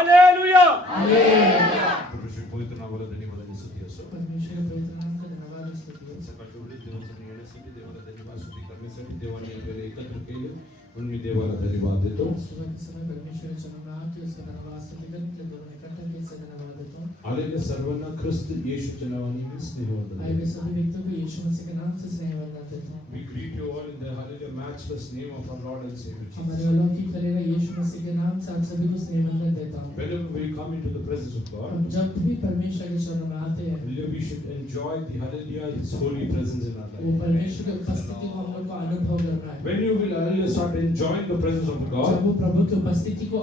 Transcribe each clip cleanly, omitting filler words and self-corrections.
Hallelujah hallelujah. परमेश्वर पवित्र नावाला धन्यवाद आणि स्तुती असो. परमेश्वर के पवित्र नाम का धन्यवाद और स्तुति हो. सकाळच्या वेळेस देवाचं येण्यासाठी देवाला धन्यवाद स्तुती करण्यासाठी देवाने आपल्याला एकत्र केले म्हणून मी देवाला धन्यवाद देतो. सुबह के समय परमेश्वर चरण में आके उसका धन्यवाद स्तुति करने के लिए दोनों इकट्ठा किए से धन्यवाद देता हूं. आलेल्या सर्वांना ख्रिस्त येशूच्या नावाने मी स्नेहवंदन आए हुए देतो. सभी व्यक्तियों को यीशु मसीह के नाम से स्नेह वंदन देता हूं. We greet you all in the hallelujah matchless name of our Lord and Savior हमारे Jesus. अलौकिक करेगा यीशु मसीह के नाम से आप सभी को स्नेह वंदन देता हूं. Whenever we come into the presence of God, हम जब भी परमेश्वर के चरणों में आते हैं hallelujah, we should enjoy the hallelujah, His holy presence in our वो life. परमेश्वर की उपस्थिति को हम लोग को अनुभव करना है. When you will hallelujah start enjoying the presence of जब God, वो प्रभु की उपस्थिति को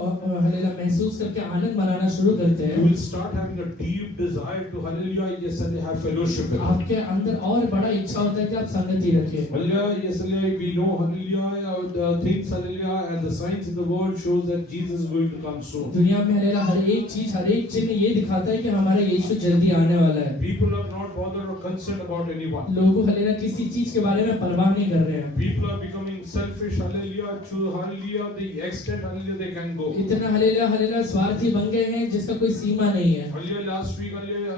हालेलुया महसूस करके आनंद मनाना शुरू करते you हैं, will start having a deep desire to hallelujah, yes, and have fellowship with Him. आपके अंदर और बड़ा इच्छा होता है कि आप संगति रखें. Hallelujah, yes, hallelujah, we know hallelujah, the things hallelujah, and the signs in the world shows that Jesus is going to come soon. दुनिया में हालेलुया हर एक चीज हर एक चिन्ह ये दिखाता है कि हमारा यीशु जल्दी आने वाला है. People are not bothered or concerned about anyone. लोग हालेलुया किसी चीज के बारे में परवाह नहीं कर रहे हैं. People are becoming selfish, hallelujah, to hallelujah, the extent hallelujah they can go. इतना हालेलुया हालेलुया स्वार्थी बन गए हैं जिसका कोई सीमा नहीं है. Hallelujah, last week, hallelujah,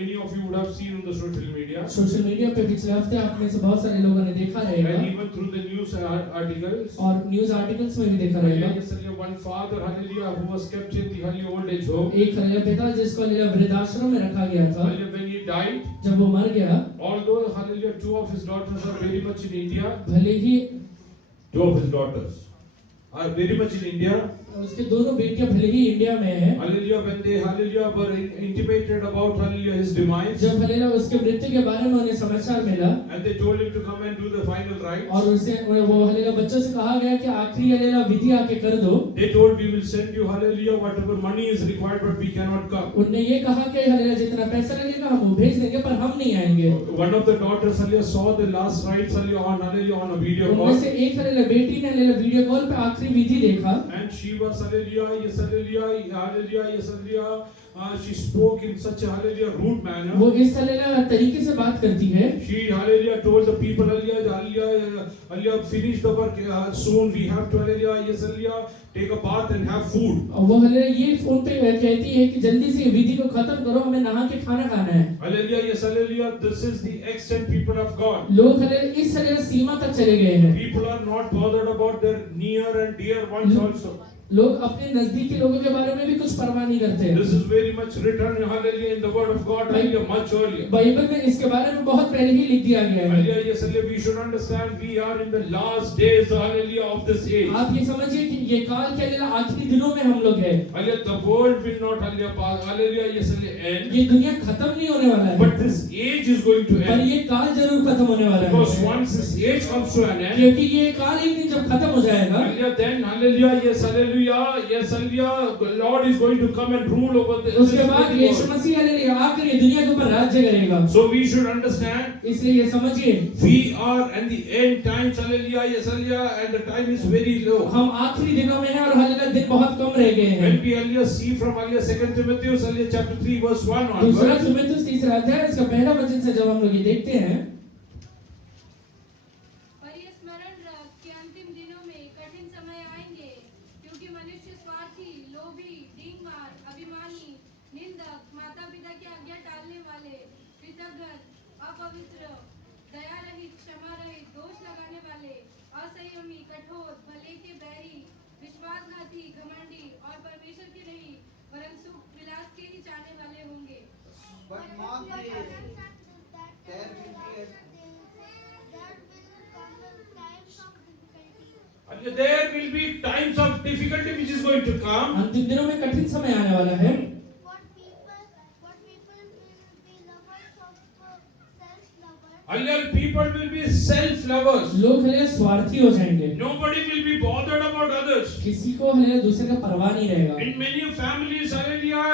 many of you would have seen on the social media. Social media पे पिछले हफ्ते आप में से बहुत सारे लोगों ने देखा And रहेगा even through the news articles. और न्यूज़ आर्टिकल्स में भी देखा रहेगा. Hallelujah, yes, hallelujah, one father, hallelujah, who was kept in the hallelujah old age home. एक हालेलुया पिता जिसको हालेलुया वृद्धाश्रम में रखा गया था, Hallelujah, when he died, जब वो मर गया, although hallelujah, two of his daughters are very much in India. भले ही Two of his daughters are very much in India. उसके दोनों बेटियां भले ही इंडिया में हैं, Hallelujah, when they hallelujah were intimated about hallelujah his demise, जब hallelujah उसके मृत्यु के बारे में उन्हें समाचार मिला and they told him to come and do the final rites. और उनसे वो हालेलुया बच्चों से कहा गया कि आखिरी हालेलुया विधि आके कर दो. They told, we will send you hallelujah whatever money is required, but we cannot come. उन्होंने ये कहा कि हालेलुया जितना पैसा लगेगा हम वो भेज देंगे पर हम नहीं आएंगे. One of the daughters hallelujah saw the last rites hallelujah on a video उनमें call, से एक हालेलुया बेटी ने हालेलुया वीडियो कॉल पे आखिरी विधि देखा and she was hallelujah, yes hallelujah, hallelujah, yes hallelujah. She spoke in such a hallelujah rude manner. वो इस हालेलुया तरीके से बात करती है. She hallelujah told the people hallelujah finish the work soon. We have to hallelujah, yes hallelujah, take a bath and have food. और वो hallelujah ये फोन पे कहती है कि जल्दी से विधि को खत्म करो, हमें नहा के खाना खाना है. Hallelujah, yes hallelujah. This is the extent people of God. लोग हालेलुया इस हालेलुया सीमा तक चले गए हैं. People are not bothered about their near and dear ones also. लोग अपने नजदीकी लोगों के बारे में भी कुछ परवाह नहीं करते. This is very much written hallelujah in the word of God hallelujah much earlier. Bible में इसके बारे में बहुत पहले ही लिख दिया गया है. Hallelujah, yes hallelujah. We should understand we are in the last days hallelujah of this age. आप ये समझिए कि ये काल के हालेलुया आखिरी दिनों में हम लोग हैं. Hallelujah, the world will not hallelujah pass hallelujah yes hallelujah end. ये दुनिया खत्म नहीं होने वाला है, But this age is going to पर end. ये काल जरूर खत्म होने वाला है. Because once this age comes to an end, क्योंकि ये काल एक दिन जब खत्म हो जाएगा, hallelujah, then hallelujah, yes hallelujah, the Lord is going to come and rule over this. उसके बाद यीशु मसीह हालेलुया आकर ये दुनिया के ऊपर राज्य करेगा. So we should understand इसलिए ये समझिए we are at the end times hallelujah, yes hallelujah, and the time is very low. हम आखिरी दिनों में हैं और हालेलुया दिन बहुत कम रह गए हैं. When we hallelujah see from hallelujah 2 Timothy hallelujah chapter 3 verse 1 दूसरा onwards, तीमुथियुस तीसरा अध्याय इसका पहला वचन से जब हम लोग ये देखते हैं, पर ये स्मरण रख कि अंतिम दिनों में कठिन समय आएंगे, क्योंकि मनुष्य स्वार्थी, लोभी, डींगमार, अभिमानी, निंदक, माता पिता की आज्ञा टालने वाले, कृतघ्न, अपवित्र, दया रहित, क्षमा रहित, दोष लगाने वाले, असंयमी, कठोर, भले के बैरी, विश्वासघाती, घमंडी और परमेश्वर के नहीं वरन सुख विलास के ही चाहने वाले होंगे. But mark this, there will be times of difficulty. there will be times of difficulty which is going to come. अंतिम दिनों में कठिन समय आने वाला है. What people will be lovers of self-lovers. Hallelujah, people will be self-lovers. लोग hallelujah स्वार्थी हो जाएंगे. Nobody will be bothered about others. किसी को हालेलुया दूसरे का परवाह नहीं रहेगा. In many families, hallelujah,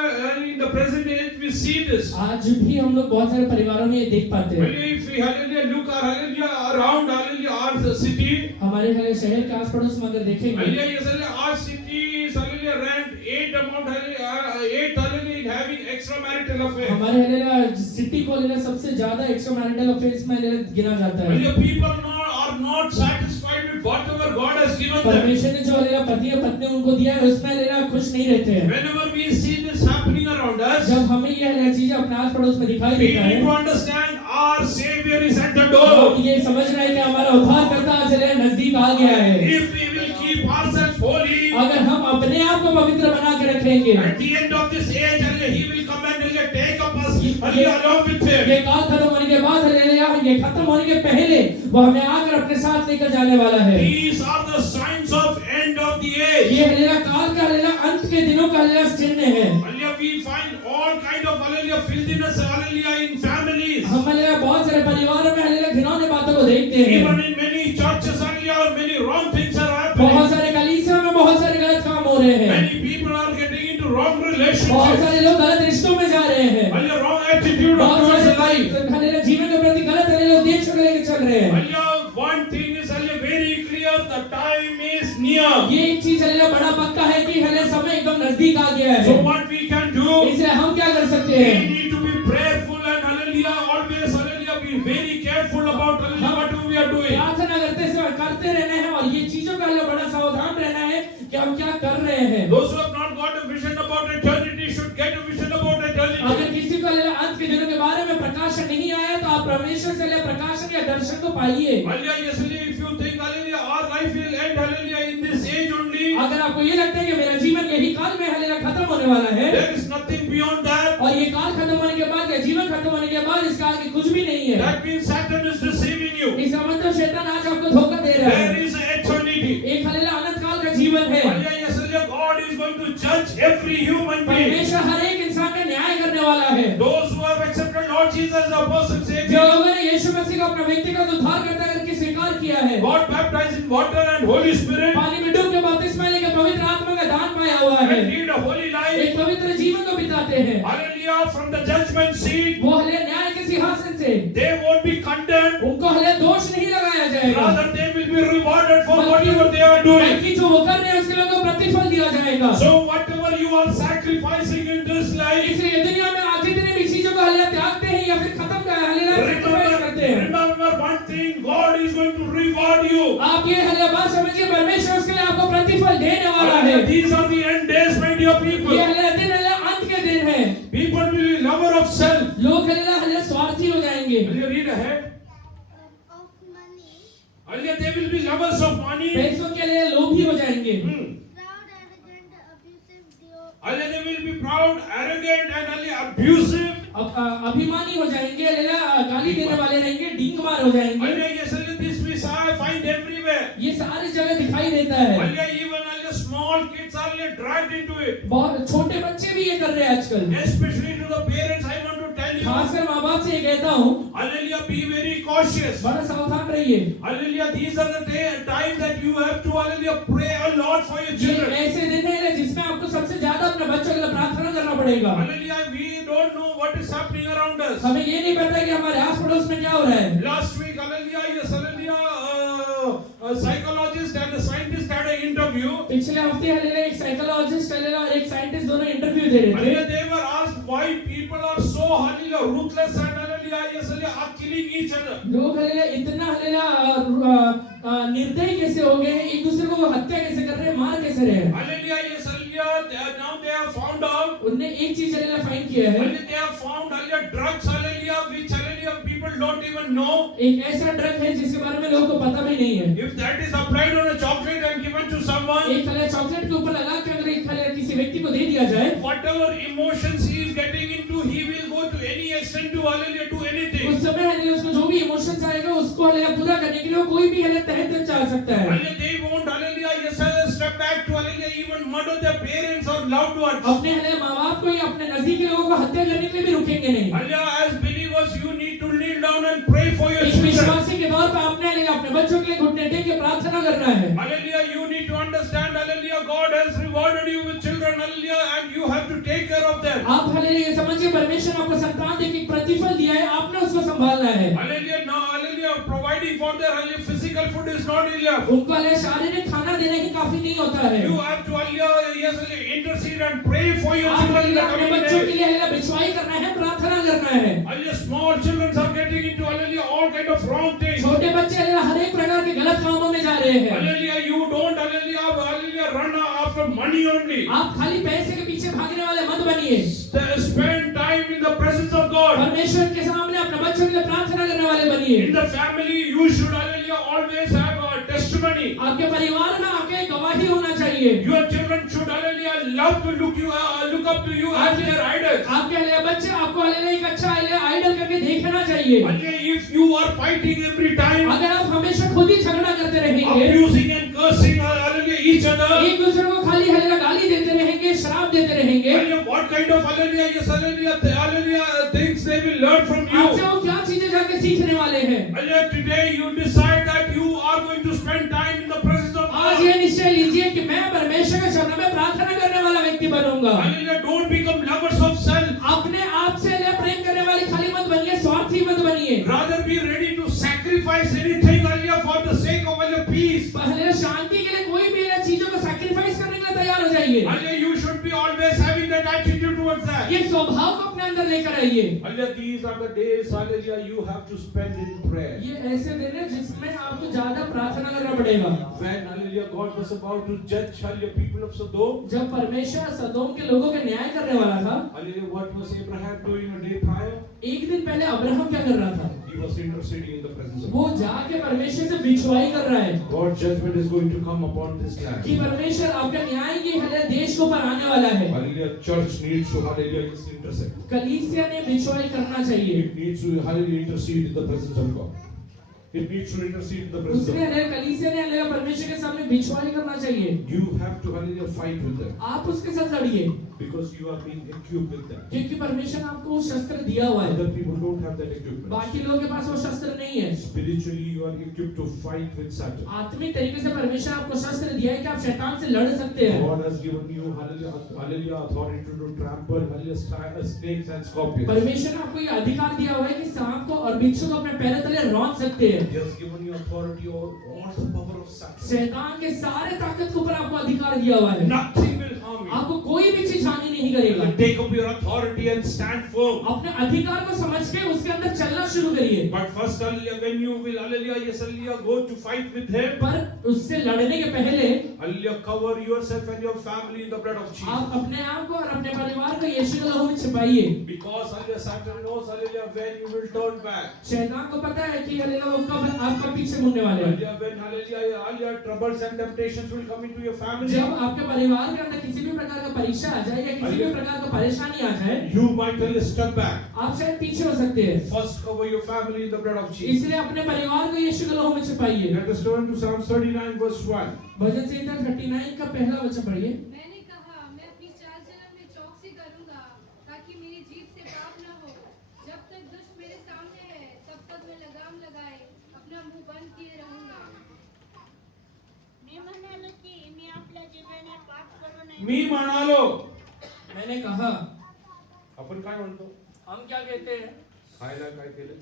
in the present age, we see this. आज भी हम लोग बहुत सारे परिवारों में ये देख पाते हैं. Hallelujah, if we hallelujah look our hallelujah around hallelujah our city, हमारे हालेलुया शहर के आस पड़ोस में अगर देखेंगे, hallelujah, yes, hallelujah, our city is hallelujah ranked 8 amount hallelujah 8 hallelujah in having extramarital affair. हमारे हालेलुया सिटी को हालेलुया सबसे ज्यादा एक्स्ट्रा मैरिटल अफेयर्स में हालेलुया गिना जाता है. Hallelujah, people are not satisfied with whatever God has given them. परमेश्वर ने जो हालेलुया पति और पत्नी उनको दिया है उसमें हालेलुया खुश नहीं रहते हैं। Whenever we see this happening around us, जब हमें ये हालेलुया चीजें अपने आस पड़ोस में दिखाई we देता need है, to understand our Savior is at the तो door. ये समझना है कि हमारा उद्धारकर्ता आज हालेलुया नजदीक आ गया है। If we will keep ourselves holy, अगर हम अपने आप को पवित्र बना के रखेंगे, at the end of this age, He will come and take up us along with Him. ये काल खत्म होने के बाद हालेलुया, ये खत्म होने के पहले वो हमें आकर अपने साथ लेकर जाने वाला है। These are the signs of end of the age. ये हालेलुया काल का हालेलुया अंत के दिनों का हालेलुया चिन्ह है। Hallelujah, we find all kind of hallelujah filthiness, hallelujah, in families. हम हालेलुया बहुत सारे परिवारों में हालेलुया घिनौने बातों को देखते हैं। Even in many churches, hallelujah, many wrong things are बहुत happening. सारे कलीसिया में बहुत सारे गलत काम हो रहे हैं। Many people are getting into wrong बहुत relationships. सारे लोग गलत रिश्तों में जा रहे हैं। Hallelujah, wrong attitude बहुत towards सारे life. हालेलुया जीवन के प्रति गलत हालेलुया उद्देश्य को लेकर चल रहे हैं। Hallelujah, one thing is hallelujah very clear, the time is near. ये एक चीज हालेलुया बड़ा पक्का है कि हालेलुया समय एकदम नजदीक आ गया So है। what we can do, इसलिए हम क्या कर सकते we हैं? need to be prayerful and hallelujah, always hallelujah, be very careful about hallelujah what we are doing. प्रार्थना करते रहना है और ये चीजों का हालेलुया बड़ा सावधान रहना है कि हम क्या कर रहे हैं। Those who have not got a vision about eternity should get a vision about eternity. अगर किसी को हालेलुया अंत के दिनों के बारे में प्रकाशन नहीं आया तो आप परमेश्वर से हालेलुया प्रकाशन या दर्शन को पाइए। Hallelujah, yes, hallelujah, if you think hallelujah, our life will end hallelujah in this age only, अगर आपको ये लगता है कि मेरा जीवन यही काल में हालेलुया खत्म होने वाला है there is nothing beyond that. और ये काल खत्म होने के बाद या जीवन खत्म होने के बाद इसका आगे कुछ भी नहीं है, That means Satan is deceiving you. इसका मतलब शैतान आज आपको धोखा दे रहा There है। is eternity. एक हालेलुया अनंत काल का जीवन है। Hallelujah, yes, hallelujah, God is going to judge every human being. परमेश्वर हर एक इंसान का न्याय करने वाला है। Those who have accepted Lord Jesus as our personal जो Savior, लोगों ने यीशु मसीह को अपना व्यक्तिगत उद्धारकर्ता करके स्वीकार किया है, got baptized in water and Holy Spirit, पानी में डूब के बपतिस्मा लेकर पवित्र आत्मा का दान पाया हुआ है, and lead a holy life. एक पवित्र जीवन को बिताते हैं, Hallelujah, from the judgment seat, वो हालेलुया न्याय के सिंहासन से they won't be condemned. उनको हालेलुया दोष नहीं लगाया जाएगा, Rather, they will be rewarded for whatever they are doing. बल्कि जो वो कर रहे हैं उसके लिए उनको प्रतिफल दिया जाएगा। So, whatever you are sacrificing in this life, इसलिए दुनिया में आज जितने भी चीजों को हालेलुया त्यागते हैं या फिर खत्म कर हालेलुया sacrifice करते हैं, remember one thing, God is going to reward you. आप ये हालेलुया बात समझिए, परमेश्वर उसके लिए आपको प्रतिफल देने वाला है। These are the end days, my dear people. ये हालेलुया दिन हालेलुया अंत के दिन है। People will be lover of self. लोग हालेलुया स्वार्थी हो जाएंगे, Will you read ahead? of money, Hallelujah, they will be lovers of money. पैसों के लिए लोभी हो जाएंगे, proud, arrogant, abusive, Hallelujah, they will be proud, arrogant, and hallelujah, abusive. अभिमानी हो जाएंगे, हालेलुया गाली देने वाले रहेंगे, डींगमार हो जाएंगे। Hallelujah, yes, hallelujah, this we find everywhere. ये सारी जगह दिखाई देता है। Hallelujah, even hallelujah, small kids are hallelujah, dragged into it. बहुत छोटे बच्चे भी ये कर रहे हैं आजकल। Especially to the parents, I want to tell you. खासकर माँ बाप से ये कहता हूँ, Hallelujah, be very cautious. बड़ा सावधान रहिए। Hallelujah, these are the times that you have to hallelujah, pray a lot for your ये children. ऐसे दिन है जिसमें आपको सबसे ज्यादा अपने बच्चों के लिए प्रार्थना करना पड़ेगा। Hallelujah, we don't know what is happening around us. हमें ये नहीं पता कि हमारे आस पड़ोस में क्या हो रहा है। Last week, hallelujah, yes, hallelujah, a psychologist and a scientist had an interview. पिछले हफ्ते हालेलुया एक साइकोलॉजिस्ट हालेलुया और एक साइंटिस्ट दोनों इंटरव्यू दे रहे थे। Hallelujah, they were asked why people are so hallelujah, ruthless and hallelujah, yes, hallelujah, are killing each other. लोग hallelujah इतना हालेलुया निर्दयी कैसे हो गए हैं, एक दूसरे को हत्या कैसे कर रहे हैं, मार कैसे रहे हैं। Hallelujah, yes, hallelujah, now they have found out. उनने एक चीज हालेलुया फाइंड किया है, Hallelujah, they have found hallelujah, drugs, hallelujah, which hallelujah, people don't even know. एक ऐसा ड्रग है जिसके बारे में लोगों को पता भी नहीं है। If that is applied on a chocolate and given to someone, एक हालेलुया चॉकलेट के ऊपर लगा के अगर एक हालेलुया किसी व्यक्ति को दे दिया जाए, whatever emotions he is getting into, he will go to any extent to hallelujah, do anything. उस समय हालेलुया उसको जो भी इमोशंस आएगा उसको हालेलुया पूरा करने के लिए वो कोई भी हालेलुया तहे तक जा सकता है। Hallelujah, they won't hallelujah, yes, hallelujah, step back to hallelujah, even murder their parents or loved ones. अपने हालेलुया माँ बाप को या अपने नजदीकी लोगों को हत्या करने के लिए भी रुकेंगे नहीं। Hallelujah, as believers, you need to kneel down and pray for your एक children. विश्वासी के तौर पर आपने हालेलुया अपने बच्चों के लिए घुटने टेक के प्रार्थना करना है। Hallelujah, you need to understand, hallelujah, God has rewarded you with children, hallelujah, and you have to take care of them. आप हालेलुया ये समझिए, परमेश्वर ने आपको संतान देके एक प्रतिफल दिया है, आपने उसको संभालना है। Hallelujah, now, hallelujah, providing for their hallelujah, physical food is not enough. उनको हालेलुया शारीरिक खाना देने ही काफी नहीं होता है। You have to hallelujah, yes, hallelujah, intercede and pray for your आप children in the हालेलुया अपने coming बच्चों के days. लिए हालेलुया बिछवाई करना है, प्रार्थना करना है। Hallelujah, small children are getting into hallelujah, all kind of wrong things. छोटे बच्चे हालेलुया हर एक प्रकार के गलत कामों में जा रहे हैं। Hallelujah, you don't, hallelujah, run after money only. आप खाली पैसे के पीछे भागने वाले मत बनिए। Spend time in the presence of God. परमेश्वर के सामने अपने बच्चों के लिए प्रार्थना करने वाले बनिए। In the family, you should, hallelujah, always have a testimony. आपके परिवार में आपके गवाही होना चाहिए। Your children should, hallelujah, love to look up to you as their idols. आपके लिए बच्चे आपको एक अच्छा आइडल करके देखना चाहिए। Hallelujah, if you are fighting every time, अगर आप हमेशा खुद ही झगड़ा करते रहेंगे, abusing and cursing, hallelujah, each other, एक दूसरे को खाली हल्ला गाली देते रहेंगे, शराब देते रहेंगे, hallelujah, what kind of, hallelujah, yes, hallelujah, things they will learn from आपसे you. वो क्या चीजें जाके सीखने वाले हैं। Hallelujah, today you decide that you are going to spend time in the presence of आज God. ये निश्चय लीजिए कि मैं परमेश्वर के चरणों में प्रार्थना करने वाला व्यक्ति बनूंगा। Hallelujah, don't become lovers of self. अपने आप से ले प्रेम करने वाले खाली मत बनिए, स्वार्थी मत बनिए। Rather be ready to sacrifice anything, hallelujah, for the sake of, hallelujah, peace. पहले शांति के लिए कोई भी चीजों को सैक्रिफाइस करने के लिए तैयार हो जाइए। Hallelujah, you should be always having that attitude towards that. ये स्वभाव को अपने अंदर लेकर आइए। Hallelujah, these are the days, hallelujah, you have to spend in prayer. ये ऐसे दिन है जिसमें आपको ज्यादा प्रार्थना करना पड़ेगा। When, hallelujah, God was about to judge, hallelujah, people of Sodom, जब परमेश्वर सदोम के लोगों के न्याय करने वाला था, hallelujah, what was Abraham doing a day prior? एक दिन पहले अब्राहम क्या कर रहा था? He was interceding in the presence of वो God. जाके परमेश्वर से बिछवाई कर रहा है God's judgment is going to come upon this land. कि परमेश्वर आपका न्याय ये हमारे देश को पर आने वाला है। Hallelujah, church needs to, hallelujah, just intercede. कलीसिया ने बिछवाई करना चाहिए। It needs to, hallelujah, intercede in the presence of God. It needs to intercede in the presence of उसने God. कलीसिया ने हमारे परमेश्वर के सामने बिछवाई करना चाहिए। You have to, hallelujah, fight with them आप उसके साथ लड़िए because you are being equipped with them. क्योंकि परमेश्वर ने आपको वो शस्त्र दिया हुआ है। Other people don't have that equipment. बाकी लोगों के पास वो शस्त्र नहीं है। Spiritually, you are equipped to fight with Satan. आत्मिक तरीके से परमेश्वर आपको शस्त्र दिया है कि आप शैतान से लड़ सकते हैं। God has given you, hallelujah, authority to trample, hallelujah, snakes and scorpions. परमेश्वर ने आपको ये अधिकार दिया हुआ है कि सांप को और बिच्छू को अपने पैरों तले रौंद सकते हैं। He has given you authority over all the power of Satan. शैतान के सारे ताकत के ऊपर आपको अधिकार दिया हुआ है। Nothing will harm you. आपको कोई भी चीज हानि नहीं करेगा। Take up your authority and stand firm. अपने अधिकार को समझ के उसके अंदर चलना शुरू करिए। But first, hallelujah, when you will, hallelujah, yes, hallelujah, go to fight with him, पर उससे लड़ने के पहले hallelujah, cover yourself and your family in the blood of आप Jesus. अपने आप को और अपने परिवार को यीशु के लहू में छिपाइए। Because, hallelujah, Satan knows, hallelujah, when you will turn back. शैतान को पता है कि हालेलुया वो कब आपका पीछे मुड़ने वाले हैं। Hallelujah, when, hallelujah, all your troubles and temptations will come into your family. जब आपके परिवार के अंदर किसी भी प्रकार का परीक्षा आ जाए या किसी भी प्रकार का परेशानी आ जाए, You might tell step back. आप शायद पीछे हो सकते हैं। First, cover your family in the blood of Jesus. इसलिए अपने परिवार को यीशु के लहू में छिपाइए। Let us turn to Psalm 39, verse 1. भजन संहिता 39 का पहला वचन पढ़िए। मैंने कहा मैं अपनी चाल चलन में चौकसी करूंगा ताकि मेरी जीभ से पाप न हो। जब तक दुष्ट मेरे सामने है तब तक मैं लगाम लगाए अपना मुंह बंद किए रहूंगा। मी म्हणालो की मी आपल्या जीवाने पाप करू नये. मी म्हणालो. मैंने कहा आपण काय म्हणतो? हम क्या कहते हैं? खायला काय केलं?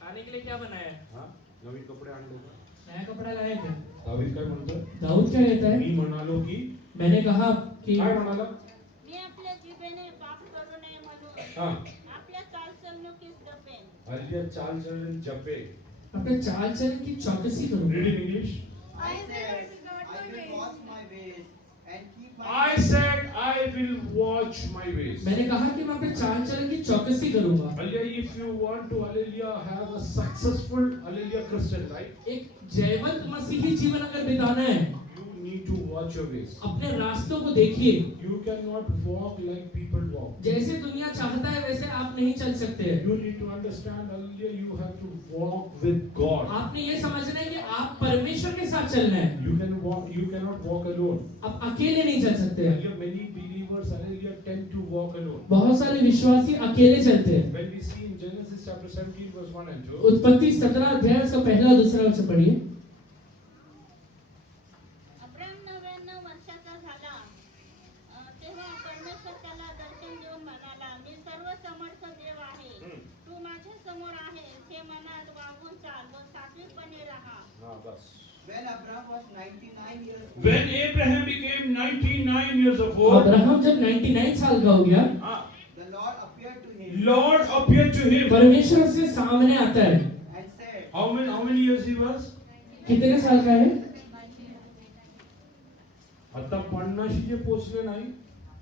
खाने के लिए क्या बनाया? हा? नवीन कपडे आणले का? नया कपड़ा लाए थे। दावीद काय म्हणतो? दाऊद क्या कहता है? मी म्हणालो की मैंने कहा कि काय म्हणाला? मी आपल्या जीवाने पाप करू नये म्हणून हा. आपल्या चालचलनुकीस जपेन. हल्ली चाल चलन जपे. अपने चाल चलन की चौकसी करो। Read in English. I said, I will watch my ways and keep my I said I will watch my ways. मैंने कहा कि मैं अपने चाल चलन की चौकसी करूंगा। Hallelujah, if you want to, hallelujah, have a successful, hallelujah, Christian life, एक जयवंत मसीही जीवन अगर बिताना है, you need to watch your ways. अपने रास्तों को देखिए। You cannot walk like people walk. जैसे दुनिया चाहता है वैसे आप नहीं चल सकते। You need to understand, hallelujah, you have to walk with God. आपने ये समझना है कि आप परमेश्वर के साथ चलना है। You cannot walk alone. आप अकेले नहीं चल सकते। Hallelujah, many believers, hallelujah, tend to walk alone. बहुत सारे विश्वासी अकेले चलते हैं। When we see in Genesis chapter 17, verse 1 and 2, उत्पत्ति 17 अध्याय उसका पहला और दूसरा वचन पढ़िए। अब्राम 99 वर्षाचा झाला तेव्हा परमेश्वर त्याला दर्शन देऊन म्हणाला, मी सर्वसमर्थ देव आहे. तू माझ्या समोर आहेस हे मनात वाहून चाल व सात्विकपणे राहा. when Abraham was 99 years old. when Abraham became 99 years of old, Abraham जब 99 साल का हो गया, The Lord appeared to him Lord appeared to him. परमेश्वर उसके सामने आता है। and said, How many years he was? कितने साल का है? आता 50 जे पोचले नाही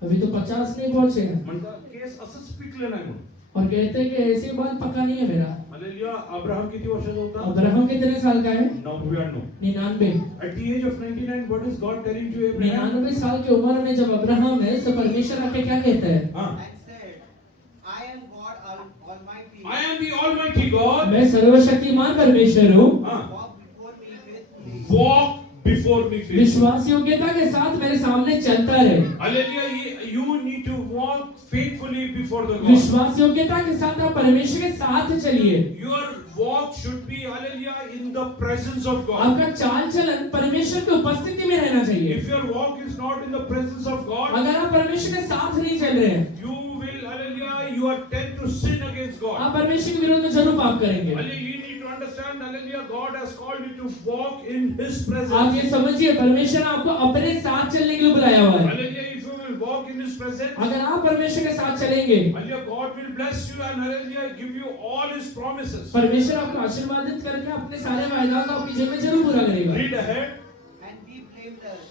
अभी तो 50 नहीं पहुंचे हैं म्हणतात केस असंच पिकले नाही म्हणून और कहते हैं कि ऐसी बात पक्का नहीं है मेरा। हालेलुया अब्राहम किती वर्षाचा होता अब्राहम कितने साल का है? 99 99। at the age of 99 what is God telling to Abraham 99 साल की उम्र में जब अब्राहम है तो परमेश्वर आके क्या कहता है? हां and said, I am God Almighty. I am the almighty God मैं सर्वशक्तिमान परमेश्वर हूँ। हां Walk before me with walk before me faithfully विश्वास योग्यता के साथ मेरे सामने चलता रहे। Hallelujah you need to walk faithfully before the God विश्वास योग्यता के साथ आप परमेश्वर के साथ चलिए। your walk should be hallelujah in the presence of God आपका चाल चलन परमेश्वर की उपस्थिति में रहना चाहिए। if your walk is not in the presence of God अगर आप परमेश्वर के साथ नहीं चल रहे हैं you will hallelujah you are tend to sin against God आप परमेश्वर के विरोध में जरूर पाप करेंगे। hallelujah you need to understand hallelujah God has called you to walk in his आप presence ये समझिए परमेश्वर ने आपको अपने साथ चलने के लिए बुलाया हुआ है। hallelujah if you will walk in his presence अगर आप परमेश्वर के साथ चलेंगे hallelujah God will bless you and hallelujah give you all his promises परमेश्वर आपको आशीर्वादित करके अपने सारे वायदा को आपकी जीवन में जरूर पूरा करेगा। read ahead and be blameless.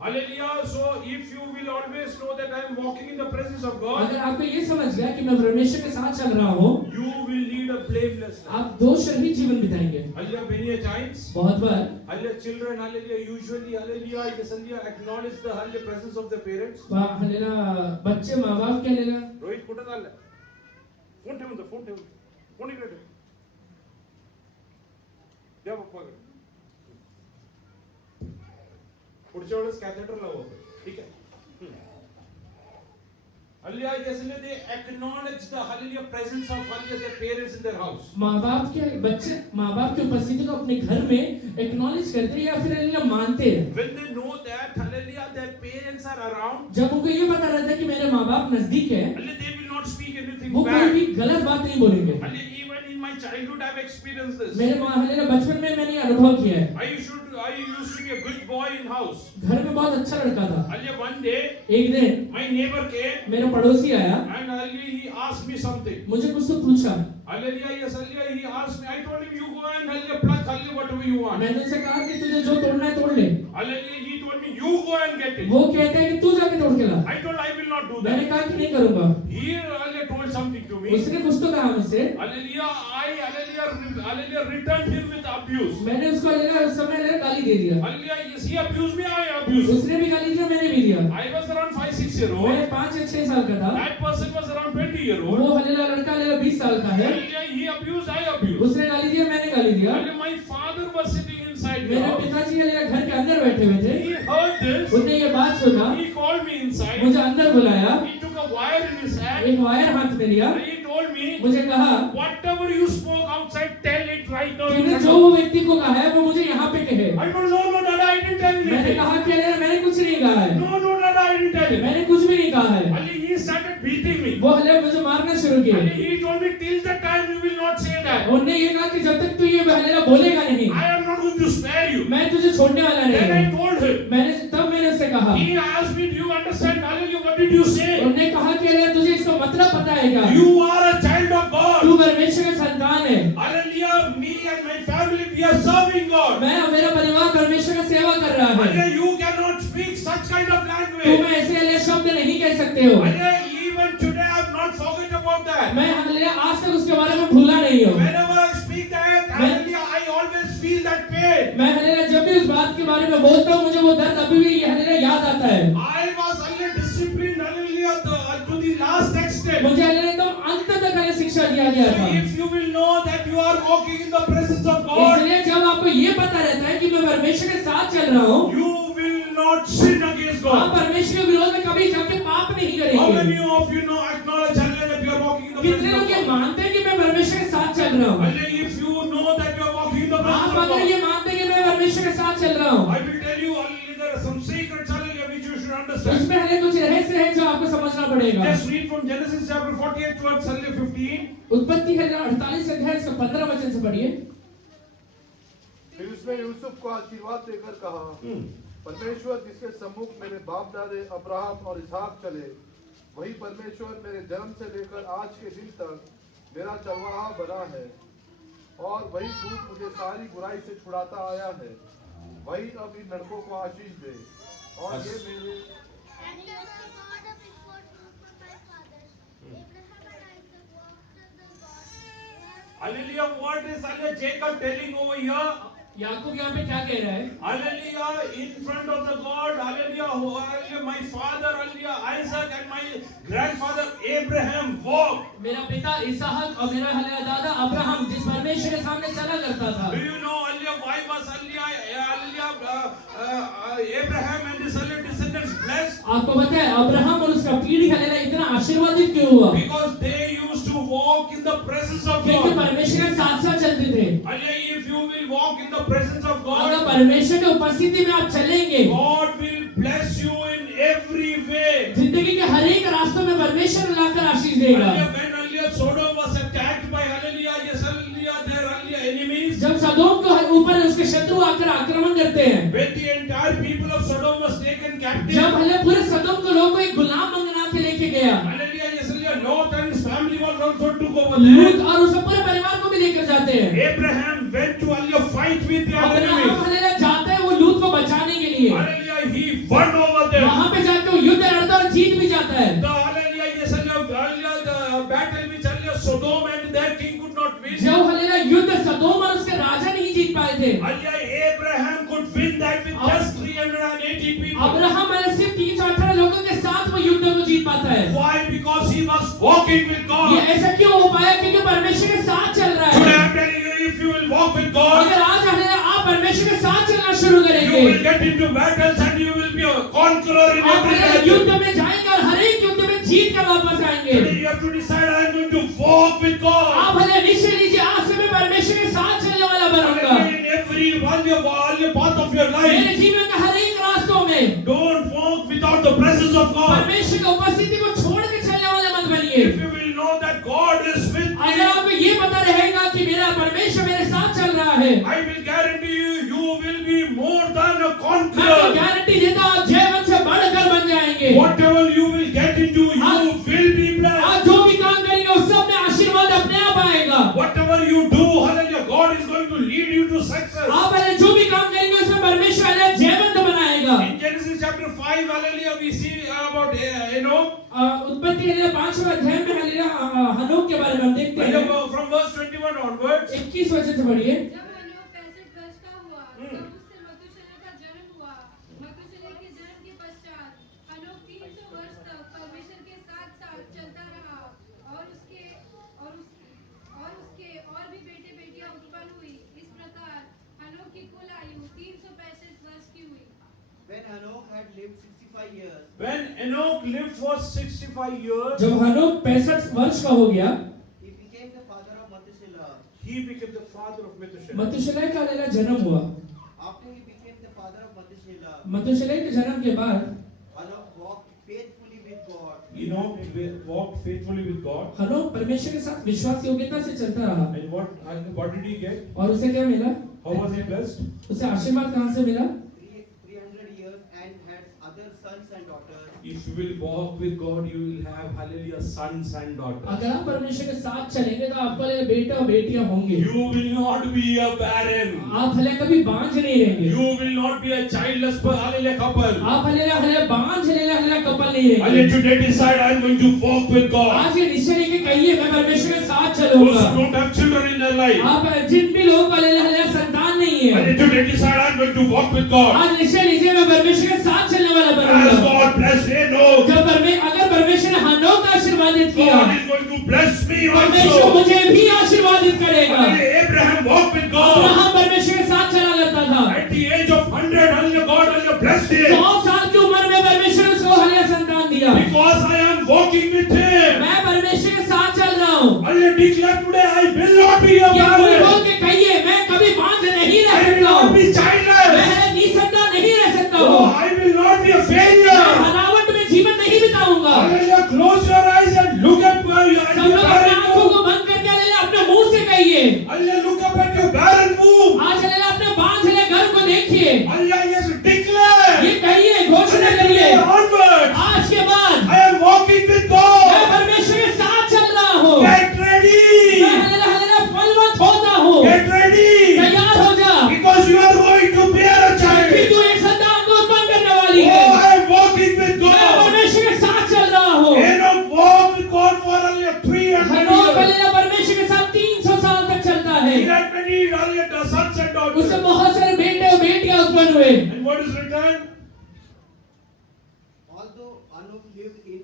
hallelujah so if you will always know that I am walking in the presence of God अगर आपको ये समझ गया कि मैं परमेश्वर के साथ चल रहा हूँ you will lead a blameless life आप दोष रहित जीवन बिताएंगे। hallelujah many a times बहुत बार hallelujah children hallelujah usually hallelujah yes hallelujah acknowledge the hallelujah presence of their parents hallelujah बच्चे माँ बाप क्या लेगा रोहित कुठे चाललाय फोन ठेवून फोन इकडे ठेव द्या पप्पाकडे पुढच्या वेळेस कॅथेटर लावू ठीक आहे hallelujah yes hallelujah they acknowledge the hallelujah presence of hallelujah their parents in their house माँ बाप के बच्चे माँ बाप की उपस्थिति को अपने घर में एक्नॉलेज करते हैं या फिर हालेलुया मानते हैं। when they know that hallelujah their parents are around जब उनको ये पता रहता है कि मेरे माँ बाप नजदीक है hallelujah they will not speak anything वो कोई bad भी गलत बात नहीं बोलेंगे। hallelujah even in my childhood I have experienced this मेरे माँ हालेलुया बचपन में मैंने ये अनुभव किया है। I used to be a good boy in house घर में बहुत अच्छा लड़का था। hallelujah one day एक दिन my neighbor came मेरा पड़ोसी आया and hallelujah he asked me something मुझे कुछ तो पूछा। hallelujah yes hallelujah he asked me I told him you go and hallelujah pluck hallelujah whatever you want मैंने उनसे कहा कि तुझे जो तोड़ना है तोड़ ले। hallelujah he told me you go and get it वो कहता है कि तू जाके तोड़ के ला। I told I will not do मैंने that कहा कि नहीं करूंगा। he hallelujah told something to me उसने कुछ तो कहा मुझसे। hallelujah I hallelujah returned him with abuse मैंने उसको हालेलुया उस समय हालेलुया गाली दे दिया। hallelujah yes he abused me I abused him उसने भी गाली दिया मैंने भी दिया। I was around 5-6 year old मैं 5 या 6 साल का था। that person was around 20-year old वो हालेलुया लड़का हालेलुया 20 साल का है। hallelujah he abused I abused उसने गाली दिया मैंने गाली दिया। hallelujah my father was sitting inside the मेरे house पिताजी हालेलुया घर के अंदर बैठे हुए थे। he heard this उन्होंने ये बात सुना। he called me inside मुझे अंदर बुलाया। he took a wire in his hand एक वायर हाथ में लिया। and he told me मुझे कहा whatever you spoke outside tell it right now in तूने front जो of वो व्यक्ति को कहा है वो मुझे यहाँ पे कहे। I told no dada I didn't tell मैंने anything कहा कि हालेलुया मैंने कुछ नहीं कहा है। no dada I didn't tell it मैंने कुछ भी नहीं कहा है। hallelujah he started beating me वो हालेलुया मुझे मारना शुरू किया। hallelujah he told me till the time you will not say that उन्होंने ये कहा कि जब तक तू ये हालेलुया बोलेगा नहीं I am not going to spare you मैं तुझे छोड़ने वाला then I नहीं। told him मैंने उससे कहा। he asked me do you understand hallelujah what did you say उन्होंने कहा कि हालेलुया तुझे इसका मतलब पता है क्या? you are a child of God तू परमेश्वर का संतान है। hallelujah me and my family we are serving God मैं और मेरा परिवार परमेश्वर का सेवा कर रहा है। hallelujah you cannot speak such kind of तुम language ऐसे हालेलुया शब्द नहीं कह सकते हो। hallelujah even today I have not forget about that मैं हालेलुया आज तक उसके बारे में भूला नहीं हूँ। whenever I speak that hallelujah I always feel that pain मैं हालेलुया जब भी उस बात के बारे में बोलता हूँ मुझे वो दर्द अभी भी हालेलुया याद आता है। I was hallelujah disciplined hallelujah to the last extent मुझे हालेलुया एकदम अंत तक हालेलुया शिक्षा दिया गया so था। if you will know that you are walking in the presence of God इसलिए जब आपको ये पता रहता है कि मैं परमेश्वर के साथ चल रहा हूँ you will not sin against आप God परमेश्वर के विरोध में कभी जाके पाप नहीं how करेंगे। many of you know acknowledge hallelujah that you are walking in the कितने presence लोग of ये God मानते हैं कि मैं परमेश्वर के साथ चल रहा हूँ? hallelujah if you know that you are walking in the presence आप of अगर God ये मानते हैं कि मैं परमेश्वर के साथ चल रहा हूँ I will tell you hallelujah there are some secrets hallelujah which you should understand उसमें हालेलुया कुछ रहस्य है जो आपको समझना पड़ेगा। just read from Genesis chapter 48 towards hallelujah 15 उत्पत्ति हालेलुया 48 अध्याय इसका 15 वचन से पढ़िए। फिर उसने यूसुफ को आशीर्वाद देकर कहा परमेश्वर जिसके सम्मुख मेरे बाप दादे अब्राहम और इसहाक चले वही परमेश्वर मेरे जन्म से लेकर आज के दिन तक मेरा चरवाहा बना है और वही दूत मुझे सारी बुराई से छुड़ाता आया है वही अब इन लड़कों को आशीष दे और ये मेरे And you are the God of his word from my fathers. Abraham and Isaac walked in the God. Hallelujah. What is hallelujah Jacob telling over here? याकूब यहाँ पे क्या कह रहा है? Hallelujah, in front of the God, hallelujah, hallelujah, my father, hallelujah, Isaac and my grandfather Abraham walked. मेरा पिता इसहाक और मेरा हल्ला दादा अब्राहम जिस परमेश्वर के सामने चला करता था। Do you know, hallelujah, why was Abraham and his hallelujah descendants blessed? आपको पता है अब्राहम और उसका पीढ़ी हल्ला इतना आशीर्वादित क्यों हुआ? Because they used to walk in the presence of क्योंकि God. परमेश्वर के साथ साथ चलते थे। Hallelujah, if you will walk in the presence of अगर God, परमेश्वर की उपस्थिति में आप चलेंगे, God will bless you in every way. जिंदगी के हर एक रास्तों में परमेश्वर लाकर आशीष देगा। Hallelujah, when hallelujah Sodom was attacked by hallelujah, yes, hallelujah, their hallelujah enemies. जब सदोम के ऊपर उसके शत्रु आकर आक्रमण करते हैं, When the entire people of Sodom was taken captive, जब हल्ला पूरे सदोम के लोगों को एक गुलाम बना के लेके गया, hallelujah, yes, hallelujah, Lot and his family was also took over लूत there. और उसके पूरे परिवार को भी लेकर जाते हैं। Abraham went to hallelujah fight with the Abraham enemies. हल्ला जाते हैं वो लूत को बचाने के लिए। Hallelujah, he won over them. वहां पे जाके वो युद्ध लड़ता और जीत भी जाता है। The hallelujah, yes, hallelujah, the battle which hallelujah Sodom and their king could not win. जो हल्ला युद्ध सदोम और उसके राजा नहीं जीत पाए थे, Hallelujah, Abraham could win that with just 380 people. Abraham सिर्फ 318 लोगों के साथ वो युद्ध को जीत पाता है। Why? Because he was walking with ये God. ऐसा क्यों हो पाया? क्योंकि परमेश्वर के साथ चल रहा Today है। I'm telling you, if you will walk with God, अगर आज आप परमेश्वर के साथ चलना शुरू you करेंगे, will get into battles and you will be a conqueror in आप every battle. युद्ध में जाएंगे और हर एक युद्ध में जीत कर वापस आएंगे। Today you have to decide, I am going to walk with God. आप भले निश्चय लीजिए, आज से मैं परमेश्वर के साथ चलने वाला बनूंगा। Hallelujah, in every one path of your life. मेरे जीवन के हर एक रास्तों में Don't walk without the presence of God. परमेश्वर की उपस्थिति को छोड़ के चलने वाले मत बनिए। If you will know that God is with अगर me, आपको ये पता रहेगा कि मेरा परमेश्वर मेरे साथ चल रहा है, I will guarantee you, you will be more than a मैं आपको conqueror. गारंटी देता हूँ, आप जयवंत से बढ़कर बन जाएंगे। Whatever you will get into, you will be blessed. आप जो भी काम करेंगे उस सब में आशीर्वाद अपने आप आएगा। Whatever you do, hallelujah, God is going to lead you to success. आप पहले जो भी काम करेंगे उसमें परमेश्वर हमें जयवंत बनाएगा। In Genesis chapter 5, hallelujah, we see about Enoch. उत्पत्ति के 5वें अध्याय में हल्ला हनोक के बारे में हम देखते हैं। Hallelujah, from verse 21 onwards. 21 वचन से पढ़िए। जब हनोक 65 वर्ष का हुआ, तब उससे मथुशेलह का जन्म हुआ। मथुशेलह के जन्म के पश्चात हनोक 300 वर्ष तक परमेश्वर के साथ साथ चलता रहा और उसके और भी बेटे बेटियां उत्पन्न हुई। इस प्रकार हनोक की कुल आयु 365 वर्ष की हुई। When Enoch had lived 65 years, When Enoch lived for 65 years, जब हनोक 65 वर्ष का हो गया, he became the father of Methuselah. he became the father of Methuselah. मथुशेलह का हल्ला जन्म हुआ। After he became the father of Methuselah, मथुशेलह के जन्म के बाद Enoch walked faithfully with God. Enoch walked faithfully with God. हनोक परमेश्वर के साथ विश्वास योग्यता से चलता रहा। And what did he get? और उसे क्या मिला? How was he blessed? उसे आशीर्वाद कहाँ से मिला? 300 years and had other sons and daughters. If you will walk with God, you will have hallelujah sons and daughters. अगर आप परमेश्वर के साथ चलेंगे तो आपको लिए बेटा और बेटियां होंगे। You will not be a barren. आप हले कभी बांझ नहीं रहेंगे। You will not be a childless hallelujah couple. आप हले बांझ हले कपल नहीं रहेंगे। Hallelujah, today decide I am going to walk with God. आज ये निश्चय लेके कहिए मैं परमेश्वर के साथ Those चलूंगा। who don't have children in their life, आप जिन भी लोगों का हले संतान नहीं है, hallelujah, today decide I am going to walk with God. आज निश्चय लीजिए मैं परमेश्वर के साथ चलने वाला As बनूंगा। God blessed Enoch, अगर परमेश्वर ने हनोक को आशीर्वादित किया, God is going to bless me परमेश्वर also. मुझे भी आशीर्वादित करेगा। Hallelujah, Abraham walked with God. Abraham परमेश्वर के साथ चला करता था। At the age of 100, hallelujah, God hallelujah blessed him. 100 साल की उम्र में परमेश्वर ने उसको हले संतान दिया। Because I am walking with him. मैं परमेश्वर के साथ चल रहा हूँ। Hallelujah, declare today I will not be a ये बोल barren. के कहिए मैं कभी बांझ नहीं रह I will सकता not हूँ। be childless. मैं निसंतान नहीं रह सकता Oh, हूँ। I will not be a मैं failure. हरावट में जीवन नहीं बिताऊंगा। Hallelujah, close your eyes and look at सब लोग अपने barren आंखों womb. को बंद करके अपने मुंह से कहिए, Hallelujah, look up at your barren womb. आज अपने बांझ घर को देखिए। Hallelujah, yes, declare. ये कहिए, घोषणा करिए, Hallelujah, onwards. आज के बाद I am walking with मैं God. परमेश्वर के साथ चल रहा हूँ। Get ready. मैं फलवंत होता हूँ। हुए। And what is written? Although Anup lived in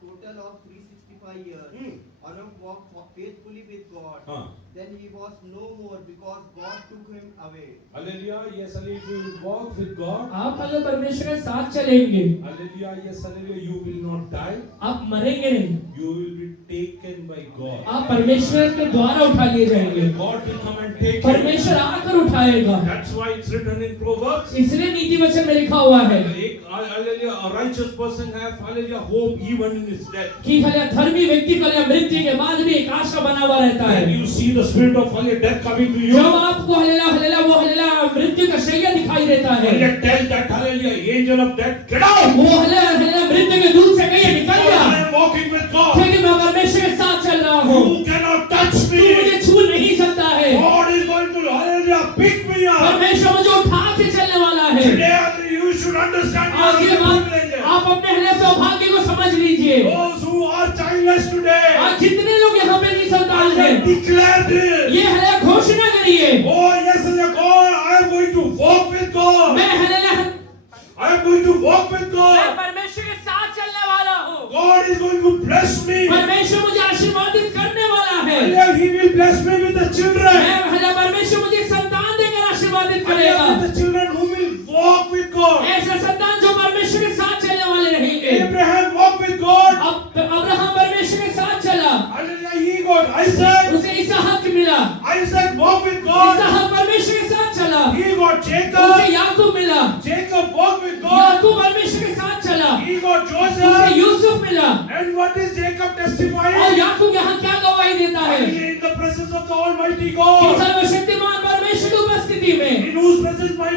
total of 365 years, Anup walked faithfully with God. हाँ. Then he was no more because God took him away. Hallelujah. Yes, hallelujah. If you will walk with God. आप अगर परमेश्वर के साथ चलेंगे, Hallelujah. Yes, hallelujah. You will not die. आप मरेंगे नहीं, You will be taken by God. आप परमेश्वर के द्वारा उठा लिए जाएंगे। God will come and take you. परमेश्वर आकर उठाएगा। That's why it's written in Proverbs. इसलिए नीति वचन में लिखा हुआ है एक hallelujah, a righteous person have hallelujah hope even in his death. कि हले धर्मी व्यक्ति के लिए मृत्यु के बाद भी एक आशा बना हुआ रहता है। When you see the spirit of hallelujah death coming to you, जब आपको हलेला हलेला वो हलेला मृत्यु का शैया दिखाई देता है, hallelujah tell that hallelujah angel of death, get out. वो हलेला हलेला मृत्यु के दूत से कहिए निकल Because जा, I am walking with God. क्योंकि मैं परमेश्वर के साथ चल रहा हूँ। You cannot touch तू me. मुझे छू नहीं सकता है। God is going to hallelujah pick me up. परमेश्वर मुझे उठा के चलने वाला है। Today hallelujah, you should understand आज ये your बात privileges. आप अपने हले सौभाग्य को समझ लीजिए। Those who are childless today, आज जितने लोग यहाँ पे नहीं संतान हैं, declare this. ये हले घोषणा करिए, Oh yes, God, I am going to walk with God. मैं हले I am going to walk with मैं God. परमेश्वर के साथ चलने वाला हूँ। God is going to bless me. परमेश्वर मुझे आशीर्वादित करने वाला है। Hallelujah, He will bless me with the children. मैं परमेश्वर मुझे संतान देकर आशीर्वादित करेगा। Hallelujah, with the children who will walk with God. ऐसे संतान जो परमेश्वर के साथ चलने वाले रहेंगे। Abraham walked with God. Abraham परमेश्वर के साथ चला, Hallelujah, he got Isaac. उसे इसहाक मिला। Isaac walked with God. इसहाक परमेश्वर के साथ चला, He got उसे Jacob. याकूब मिला। Jacob walked with God. याकूब परमेश्वर के साथ चला, He got उसे Joseph. यूसुफ मिला। And what is Jacob और testifying? याकूब यहाँ क्या गवाही देता है? Hallelujah, in the presence of the Almighty कि God. सर्वशक्तिमान परमेश्वर की उपस्थिति में, In whose presence my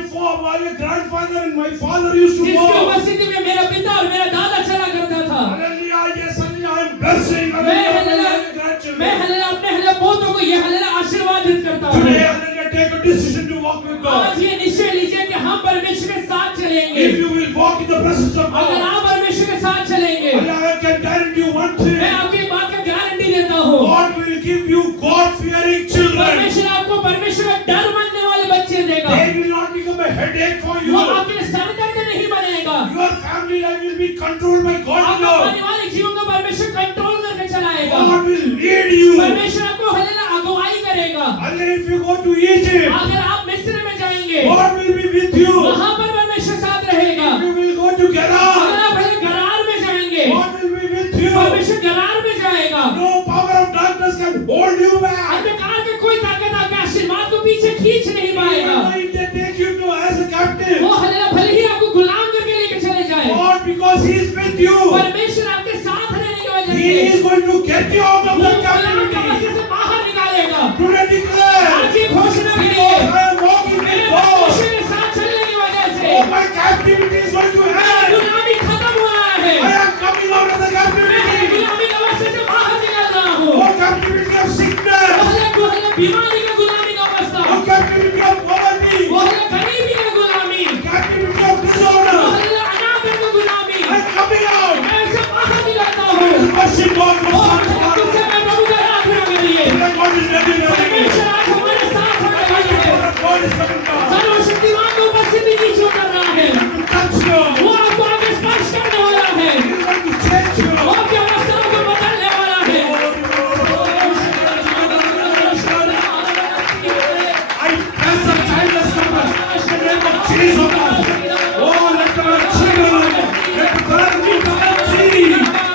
grandfather and my father used to जिसकी walk. उपस्थिति में मेरा पिता और मेरा दादा चला करता था। Hallelujah, yes, hallelujah, I am blessing. मैं Hallelujah, हलेला my grandchildren. मैं हलेला अपने हलेला पोतों को ये हलेला आशीर्वादित करता हूँ। Today, hallelujah, take a decision to walk with God. आज ये निश्चय लीजिए कि हम परमेश्वर के साथ चलेंगे। If you will walk in the presence of अगर God, आप परमेश्वर के साथ चलेंगे, hallelujah, I can guarantee you one thing. मैं आपकी बात का गारंटी देता हूँ, God will give you God-fearing children. परमेश्वर आपको परमेश्वर का डर मानने वाले बच्चे देगा। They will not become a headache for you. वो आपके लिए सरदर्द नहीं बनेगा। Your family life will be controlled by God आपका alone. पारिवारिक जीवन को परमेश्वर कंट्रोल करके चलाएगा। God will lead you. परमेश्वर आपको हलेला अगुवाई करेगा। Hallelujah, if you go to Egypt, अगर आप मिस्र में जाएंगे, God will be with you. वहाँ पर परमेश्वर साथ रहेगा। If you will go to अगर Gerar, आप गरार में जाएंगे, God will be with you. परमेश्वर गरार में जाएगा। No power of darkness can hold you back. अंधकार के कोई ताकत आपके आशीर्वाद को पीछे खींच नहीं पाएगा। Even if they take you to as a captive, वो हलेला भले ही आपको गुलाम करके लेके चले जाए, God, because He is with you, परमेश्वर आपके साथ रहने की वजह He से is going to get you out of वो the गुलाम captivity. तपस्या से बाहर निकालेगा। Today declare, आज ये घोषणा because करिए, I am walking मेरे with God, परमेश्वर के साथ चलने की वजह से all my captivity is going to end. गुलामी खत्म हो रहा है। I am coming out of the मैं captivity. गुलामी की अवस्था से बाहर निकल रहा हूँ। No captivity of sickness, वो हले बीमारी का गुलामी का अवस्था, no captivity of poverty, वो हले गरीबी का गुलामी, captivity of वो disorder. हले अनादर का गुलामी, I am coming out. मैं इससे बाहर निकलता हूँ। Worship God for और some तुझसे मैं प्रभु का आराधना करिए। Today God is ready, ready. परमेश्वर आज हमारे साथ होने वाला है। God is coming down. सर्वशक्तिमान की उपस्थिति नीचे उतर रहा है। To touch you. वो आपको आगे स्पर्श करने वाला है। He is going to change you. वो आपकी अवस्थाओं को बदलने वाला है। I cast the childless numbers in the name of Jesus. Oh, let the children, let the blood be covered.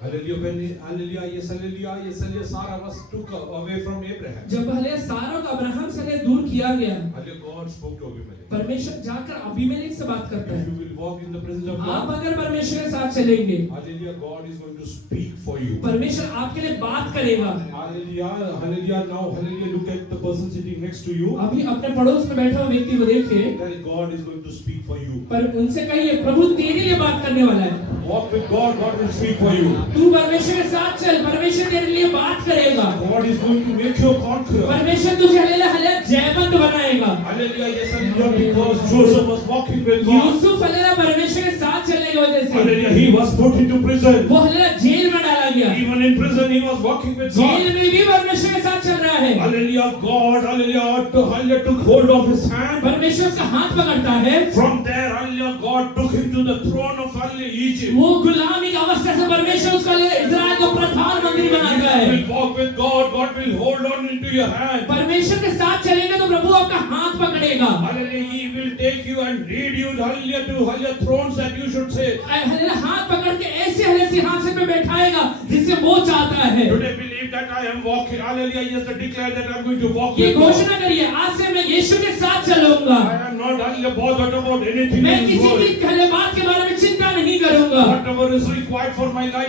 Hallelujah, yes, hallelujah, yes, hallelujah. Sarah was took away from Abraham. जब पहले सारा को अब्राहम से दूर किया गया, Hallelujah, God spoke to Abimelech. परमेश्वर जाकर अबीमेलेक से बात करता If है। you will walk in the presence of आप God, अगर परमेश्वर के साथ चलेंगे, hallelujah, God is going to speak for you. परमेश्वर आपके लिए बात करेगा। Hallelujah, hallelujah. Now, hallelujah, look at the person sitting next to you. अभी अपने पड़ोस में बैठा हुआ व्यक्ति को देखिए, Tell God is going to speak for you. पर उनसे कहिए प्रभु तेरे लिए बात करने वाला है। Walk with God, God will speak for you. तू परमेश्वर के साथ चल, परमेश्वर तेरे लिए बात करेगा। God is going to make you a conqueror. परमेश्वर तुझे हालेलुया जयवंत बनाएगा। Hallelujah, yes, hallelujah, because Joseph was walking with God. Yusuf hallelujah परमेश्वर के साथ चलने की वजह से Hallelujah, he was put into prison. वो हालेलुया जेल में डाला गया। Even in prison, he was walking with जेल God. में भी परमेश्वर के साथ चल रहा है। Hallelujah, God, hallelujah, took hold of his hand. परमेश्वर उसका हाथ पकड़ता है। From there, hallelujah, God took him to the throne of hallelujah, Egypt. वो गुलामी की अवस्था से परमेश्वर उसको इस्राएल को प्रधानमंत्री बनाता है। You will walk with God, God will hold on into your hand. परमेश्वर के साथ चलेंगे तो प्रभु आपका हाथ पकड़ेगा। Hallelujah, he will take you and lead you, hallelujah, to hallelujah thrones that you should say. Hallelujah हाथ पकड़ के ऐसे हालेलुया सिंहासन पे बैठाएगा जिसे वो चाहता है। Today believe that I am walking, hallelujah, yes, declare that I am going to walk ये with God. घोषणा करिए, आज से मैं यीशु के साथ चलूंगा। I am not hallelujah bothered about anything मैं in this किसी world. की हालेलुया बात के बारे में चिंता नहीं करूंगा। Whatever is required for my life,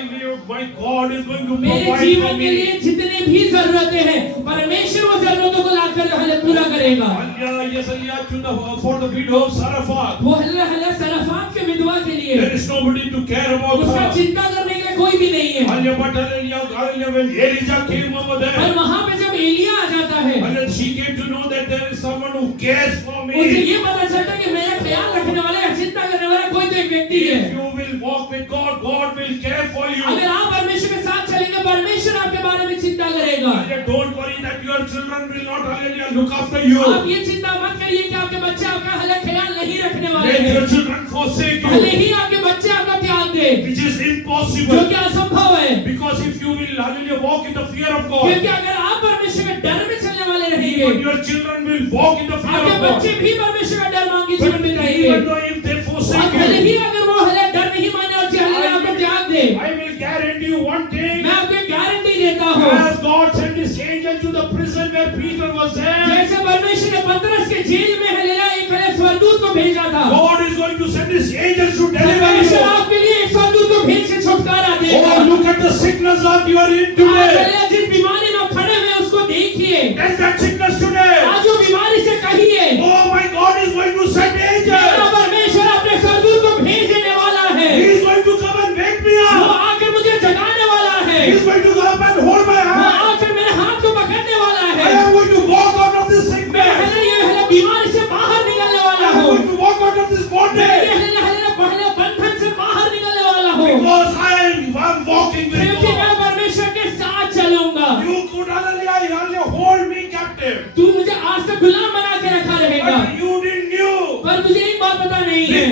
my God is going to मेरे provide for जीवन के me. लिए जितने भी जरूरतें हैं, परमेश्वर वो जरूरतों को लाकर हालेलुया पूरा करेगा। Hallelujah, yes, hallelujah, for the widow of Zarephath. वो हालेलुया सरफात के विधवा के लिए There is nobody to care about उसका her. चिंता करने के लिए कोई भी नहीं है। Hallelujah, but hallelujah, when Elijah came over पर there, वहां पे जब एलिया आ जाता है, hallelujah, she came to know that there is someone who cares for उसे me. ये पता चलता है कि मेरा ख्याल रखने वाला या चिंता करने वाला कोई तो एक व्यक्ति है। If you will walk with God, God will care for you. अगर आप परमेश्वर के साथ चलेंगे, परमेश्वर आपके बारे में चिंता करेगा। Hallelujah, don't worry that your children will not, hallelujah, look after you. आप ये चिंता मत करिए कि आपके बच्चे आपका हालेलुया ख्याल नहीं रखने वाले Let हैं। your children forsake भले you, ही आपके बच्चे आपका त्याग दे, which is जो impossible. कि असंभव है। Because if you will, hallelujah, walk in the fear of God, क्योंकि अगर आप परमेश्वर के डर में चलने वाले रहेंगे, even your children will walk in the fear आपके of God. बच्चे भी परमेश्वर का डर मांगे But जीवन बिताएंगे। even though if they और forsake भले you, ही अगर वो हालेलुया डर नहीं माने और हालेलुया आपको त्याग दे, I will guarantee you one thing. मैं आपको एक गारंटी देता हूँ, As God sent his angel to the prison where Peter was there, जैसे परमेश्वर ने पतरस के जेल में हालेलुया एक हालेलुया स्वर्गदूत को भेजा था, God is going to send his angels to deliver परमेश्वर you. आपके लिए एक स्वर्गदूत को भेज के छुटकारा देगा। Oh, look at the sickness that you are in आज today. हालेलुया जिस बीमारी में आप खड़े हुए हैं उसको देखिए, Tell that sickness today. आज वो बीमारी से कहिए, Oh, my God is going to send मेरा angels. परमेश्वर अपने स्वर्गदूत को भेज देने वाला है, He is going to come and wake me वो up. आकर मुझे जगाने वाला है, He is going to come and hold my वो hand. आकर मेरे हाथ को पकड़ने वाला I है। am going to walk out of this मैं sickness. हालेलुया हालेलुया बीमारी से बाहर निकलने I वाला am हूँ, going to walk out of this मैं bondage. हालेलुया हालेलुया हालेलुया बंधन से बाहर निकलने वाला हूँ, Because I am walking with क्योंकि मैं God. परमेश्वर के साथ चलूंगा। You could, hallelujah, hold me captive. तू मुझे आज तक गुलाम बना के रखा रहेगा, But you didn't know. पर तुझे एक बात पता नहीं है,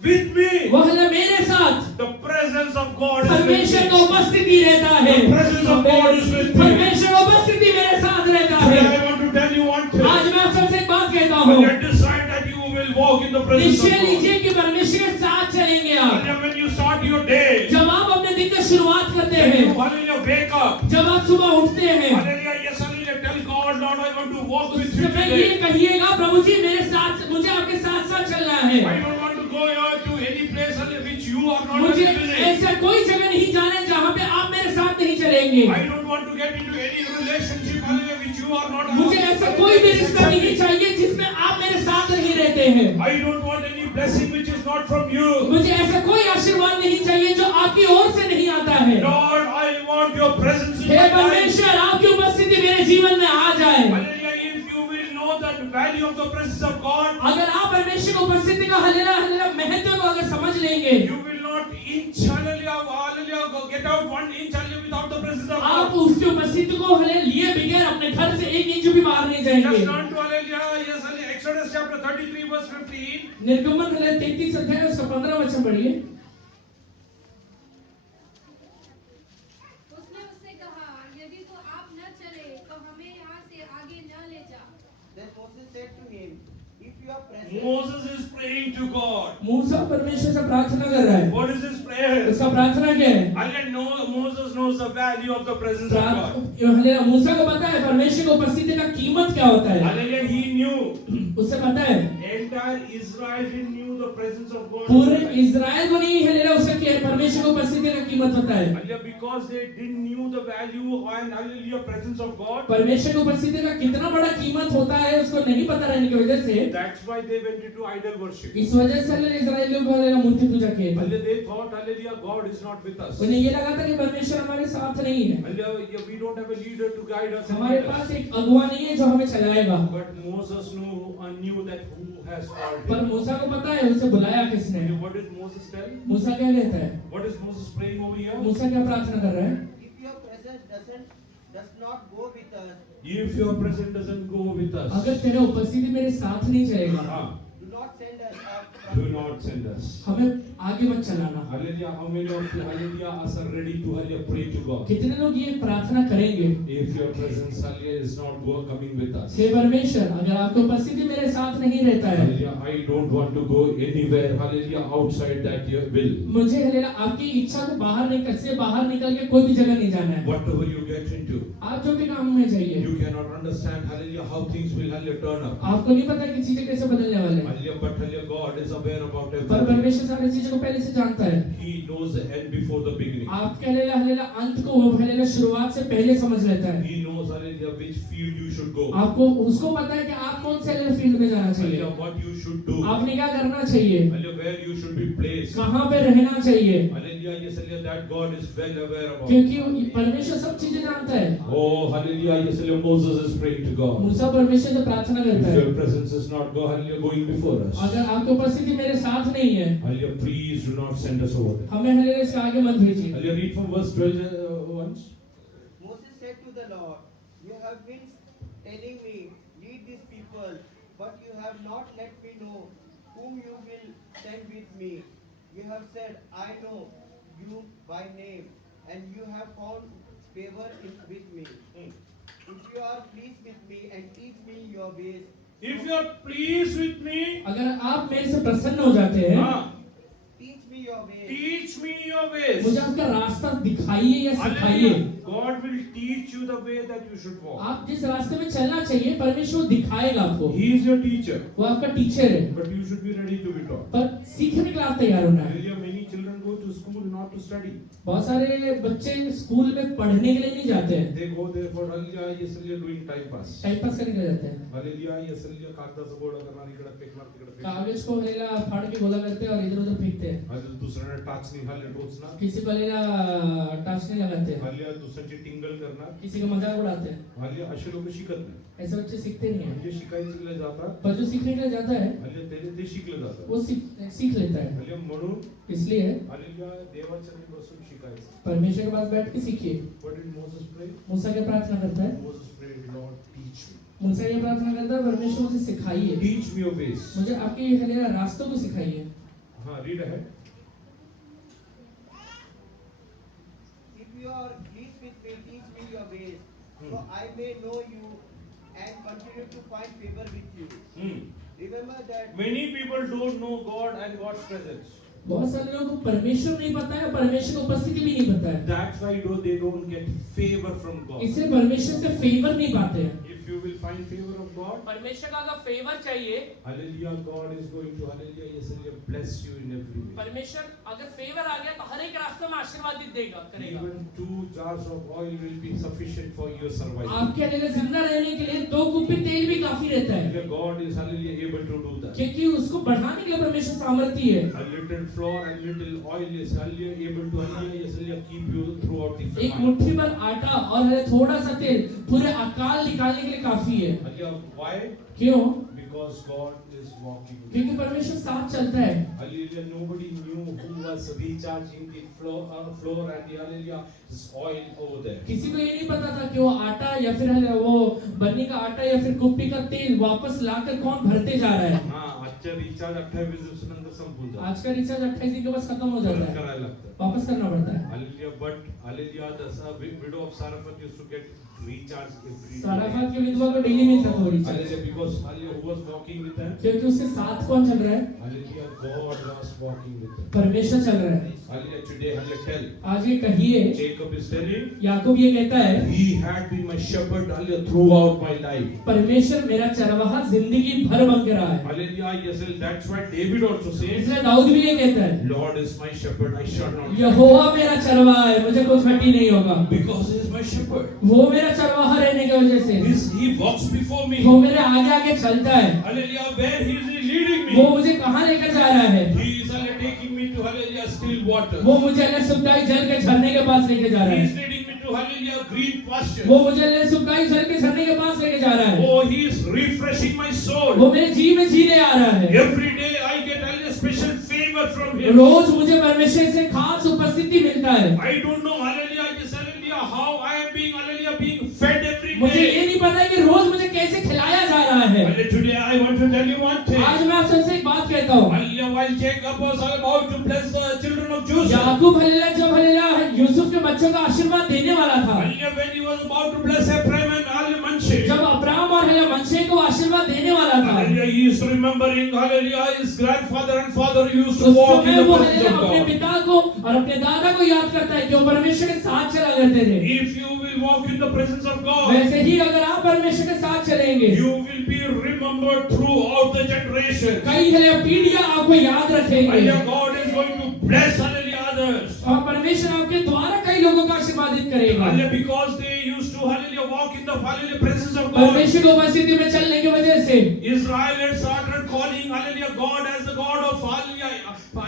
With me. वो हालेलुया मेरे साथ The presence of God is with परमेश्वर me. का उपस्थिति रहता है, The presence of God is with me. परमेश्वर का उपस्थिति मेरे साथ रहता Today है। I want to tell you one thing. आज मैं आप सबसे एक बात कहता हूँ, Let decide that you will walk in the presence of निश्चय God. लीजिए कि परमेश्वर के साथ चलेंगे आप। Hallelujah, when you start your day, जब आप अपने दिन की शुरुआत करते when हैं, you, hallelujah, wake up, जब आप सुबह उठते हैं, hallelujah, yes, hallelujah, tell God, Lord, I want to walk with you उससे पहले ये today. कहिएगा, प्रभु जी मेरे साथ, मुझे आपके साथ साथ चलना है। I don't want to go to any place which you are not मुझे visiting. ऐसा कोई जगह नहीं जाना है जहाँ पे आप मेरे साथ नहीं चलेंगे। I don't want to get into any relationship, hallelujah, which you are not. मुझे ऐसा कोई भी रिश्ता नहीं चाहिए जिसमें आप मेरे साथ नहीं रहते हैं। I don't want any blessing which is not from you. मुझे ऐसा कोई आशीर्वाद नहीं चाहिए जो आपकी ओर से नहीं आता है। Lord, I want your presence in hey my life. परमेश्वर, आपकी उपस्थिति मेरे जीवन में आ जाए। Hallelujah, if you will know the value of the presence of God, अगर आप परमेश्वर की उपस्थिति का हालेलुया हालेलुया महत्व को अगर समझ लेंगे, you will not inch, hallelujah, go get out 1 inch, hallelujah, without the presence of आप God. उसकी उपस्थिति को हालेलुया लिए बगैर अपने घर से एक इंच भी बाहर नहीं Just जाएंगे। turn to hallelujah, yes, hallelujah, Exodus chapter 33 verse 15. निर्गमन हालेलुया 33 अध्याय उसका 15 वचन पढ़िए। उसने उससे कहा, यदि तो आप न चले तो हमें यहाँ से आगे न ले जा। Then Moses said to him, if you are present, Moses is praying to God. मूसा परमेश्वर से प्रार्थना कर रहा है। What is his prayer? उसका प्रार्थना क्या है? Hallelujah, Moses knows the value of the presence of God. Hallelujah मूसा को पता है परमेश्वर की उपस्थिति का कीमत क्या होता है। Hallelujah, he knew. उससे पता है Entire Israel didn't knew the presence of God. पूरे इज़राइल को नहीं है उसका परमेश्वर को उपस्थिति का कीमत पता है। Hallelujah, because they didn't knew the value and hallelujah presence of God. परमेश्वर की उपस्थिति का कितना बड़ा कीमत होता है उसको नहीं पता रहने की वजह से That's why they went into idol worship. इस वजह से इज़राइल लोग मूर्ति पूजा किए थे। Hallelujah, they thought hallelujah God is not with us. उन्हें ये लगा था कि परमेश्वर हमारे साथ नहीं है, Hallelujah, we don't have a leader to guide us. and हमारे lead us. पास एक अगुवा नहीं है जो हमें चलाएगा। But Moses knew that who has called पर him. मूसा को पता है उसे बुलाया किसने। Hallelujah, what did Moses tell? मूसा क्या कहता है? What is Moses praying over here? मूसा क्या प्रार्थना कर रहा है? If your presence does not go with us, If your presence doesn't go with us, अगर तेरा उपस्थिति मेरे साथ नहीं चलेगा, ah, do not send us up do from not send us. हमें आगे मत चलाना। Hallelujah, how many of you hallelujah are ready to hallelujah pray to God? कितने लोग ये प्रार्थना करेंगे? If your presence hallelujah is not coming with us. हे परमेश्वर, अगर आपकी उपस्थिति मेरे साथ नहीं रहता है, Hallelujah, I don't want to go anywhere hallelujah outside that your will. मुझे हलेला आपकी इच्छा को बाहर निकल के कोई भी जगह नहीं जाना है। Whatever you get into, आप जो भी काम में चाहिए, you cannot understand hallelujah how things will hallelujah turn up. आपको नहीं पता कि चीजें कैसे बदलने वाले हैं, Hallelujah, but hallelujah God is aware about पर everything. परमेश्वर सारी चीजों को पहले से जानता है। He knows the end before the beginning. आपके हलेला अंत को वो हलेला शुरुआत से पहले समझ लेता है। He knows hallelujah which field you should go. आपको उसको पता है कि आप कौन से फील्ड में जाना चाहिए, Hallelujah, what you should do. आपने क्या करना चाहिए, Hallelujah, where you should be placed. कहाँ पे रहना चाहिए, Hallelujah, yes, hallelujah, that God is well aware about. क्योंकि परमेश्वर सब चीजें जानता है। Oh, hallelujah, yes, hallelujah, Moses is praying to God. मूसा परमेश्वर से प्रार्थना करता If है, your presence is not go, hallelujah, going before us. अगर आपकी उपस्थिति मेरे साथ नहीं है, Hallelujah, please do not send us over there. हमें हलेला इसके आगे मत भेजिए। Hallelujah, read from verse 12 once. Moses said to the Lord, you have been telling me, lead these people, but you have not let me know whom you will send with me. You have said, I know you by name, and you have found favor with me. If you are pleased with me and teach me your ways, If you are pleased with me, अगर आप मेरे से प्रसन्न हो जाते हैं, teach me your ways. teach me your ways. मुझे आपका रास्ता दिखाइए या सिखाइए। Hallelujah, God will teach you the way that you should walk. आप जिस रास्ते में चलना चाहिए परमेश्वर दिखाएगा आपको, He is your teacher, वो आपका टीचर है, but you should be ready to be taught. पर सीखने के लिए आप तैयार होना है। Hallelujah, many children go to school not to study. बहुत सारे बच्चे स्कूल में पढ़ने के लिए नहीं जाते हैं, They go there for hallelujah, yes, hallelujah, doing time pass. Time pass करने के लिए जाते हैं। Hallelujah, yes, hallelujah, कागदाचं गोळा करणार इकडे फेकणार तिकडे फेकणार. कागज को हलेला फाड़ के गोला करते हैं और इधर उधर फेंकते हैं। हल्ली दुसऱ्याने टाचणी हल्ली टोचणार. किसी को हलेला टाचने लगाते हैं, हल्ली दुसऱ्याची टिंगल करणार. किसी का मजाक उड़ाते हैं। हल्ली असे लोक शिकत नाही. ऐसे बच्चे सीखते नहीं हैं, म्हणजे शिकायला जातात. पर जो सीखने के लिए जाता है हल्ली ते शिकले जातात. वो सीख लेता है। हल्ली म्हणून इसलिए हल्ली देवाच्या घरी बसून शिकायचं. परमेश्वर के पास बैठ के सीखिए। What did Moses pray? मूसा क्या प्रार्थना करता है? Moses prayed, Lord, teach me. मूसा ये प्रार्थना करता है, परमेश्वर मुझे सिखाइए, Teach me your ways. मुझे आपके हलेला रास्तों को सिखाइए। हाँ, read ahead. If you are pleased with me, teach me your ways, so I may know you and continue to find favor with you. Remember that Many people don't know God and God's presence. बहुत सारे लोगों को परमेश्वर नहीं पता है, परमेश्वर की उपस्थिति भी नहीं पता है, That's why they don't get favor from God. इसलिए परमेश्वर से फेवर नहीं पाते हैं। If you will find favor of God, परमेश्वर का अगर फेवर चाहिए, hallelujah, God is going to hallelujah, yes, hallelujah, bless you in every way. परमेश्वर अगर फेवर आ गया तो हर एक रास्ते में आशीर्वादित देगा करेगा। Even 2 jars of oil will be sufficient for your survival. आपके हलेला जिंदा रहने के लिए 2 कुप्पी तेल भी काफी रहता है, Hallelujah, God is hallelujah able to do that. क्योंकि उसको बढ़ाने के लिए परमेश्वर सामर्थ्य है। A little flour and little oil is hallelujah able to hallelujah, yes, hallelujah, keep you throughout the एक famine. मुट्ठी भर आटा और थोड़ा सा तेल पूरे अकाल निकालने के लिए काफी है। Hallelujah, why? क्यों? Because God is walking with you. क्योंकि परमेश्वर साथ चलता है। Hallelujah, nobody knew who was recharging the flour and the hallelujah this oil over there. किसी को ये नहीं पता था कि वो आटा या फिर वो बन्नी का आटा या फिर कुप्पी का तेल वापस लाकर कौन भरते जा रहा है। हाँ, आजच्या रिचार्ज 28 दिवसानंतर संपून जातो. आज का रिचार्ज 28 दिन के बाद खत्म हो जाता परत है, करायला लागतं. वापस करना पड़ता है। Hallelujah, but hallelujah, the widow of Sarafat used to get recharge every day. साराफात के विधवा को डेली मिलता था वो recharge, Hallelujah, because hallelujah, who was walking with them? क्योंकि उसके साथ कौन चल रहा है? Hallelujah, God is walking with them. परमेश्वर चल रहा है। Hallelujah. Today, hallelujah, tell. आज ये कहिए, Jacob is telling, याकूब ये कहता है, He had been my shepherd, hallelujah, throughout my life. परमेश्वर मेरा चरवाहा जिंदगी भर बन के रहा है। Hallelujah. Yes, that's why David also says, इसलिए दाऊद भी ये कहता है, Lord is my shepherd, I shall not. यहोवा मेरा चरवाहा है, मुझे कुछ घटी नहीं होगा। Because he is my shepherd. वो मेरा चरवाहा रहने की वजह से He walks before me. वो मेरे आगे आगे चलता है। Hallelujah. Where he is leading me. वो मुझे कहाँ लेकर जा रहा है? He is hallelujah, taking me to hallelujah still water. वो मुझे सुखदाई जल के झरने के पास लेके जा रहा He है। is leading me to hallelujah green pasture. वो मुझे सुखदाई जल के झरने के पास लेके जा रहा है। Oh, he is refreshing my soul. वो मेरे जी में जीने आ रहा है। Every day I get hallelujah special favor from him. रोज मुझे परमेश्वर से खास उपस्थिति मिलता है। I don't know hallelujah, just hallelujah how I am being hallelujah being fed every मुझे day. ये नहीं पता है कि रोज मुझे कैसे खिलाया जा रहा है। Hallelujah, today I want to tell you one thing. आज मैं आप सबसे एक बात कहता हूँ। Hallelujah, while Jacob was about to bless the children of Joseph. Yakub hallelujah जब हल्लेलुया यूसुफ के बच्चों का आशीर्वाद देने वाला था, Hallelujah, when he was about to bless Ephraim and hallelujah Manasseh. जब अब्राहम और हल्लेलुया मनशे को आशीर्वाद देने वाला था, Hallelujah, he is remembering hallelujah his grandfather and father used to उस walk in समय the वो presence हल्लेलुया of अपने God. पिता को और अपने दादा को याद करता है कि वो परमेश्वर के साथ चला करते थे। If you will walk in the presence of God, वैसे ही अगर आप परमेश्वर के साथ चलेंगे, you will be remembered throughout the generations. कई हल्लेलुया पीढ़ियां आपको याद रखेंगे Hallelujah, God is going to bless hallelujah others. और परमेश्वर आपके द्वारा कई लोगों को आशीर्वादित करेगा। Hallelujah, because they used to hallelujah walk in the hallelujah presence of God. परमेश्वर की उपस्थिति में चलने की वजह से Israel had started calling hallelujah God as the God of hallelujah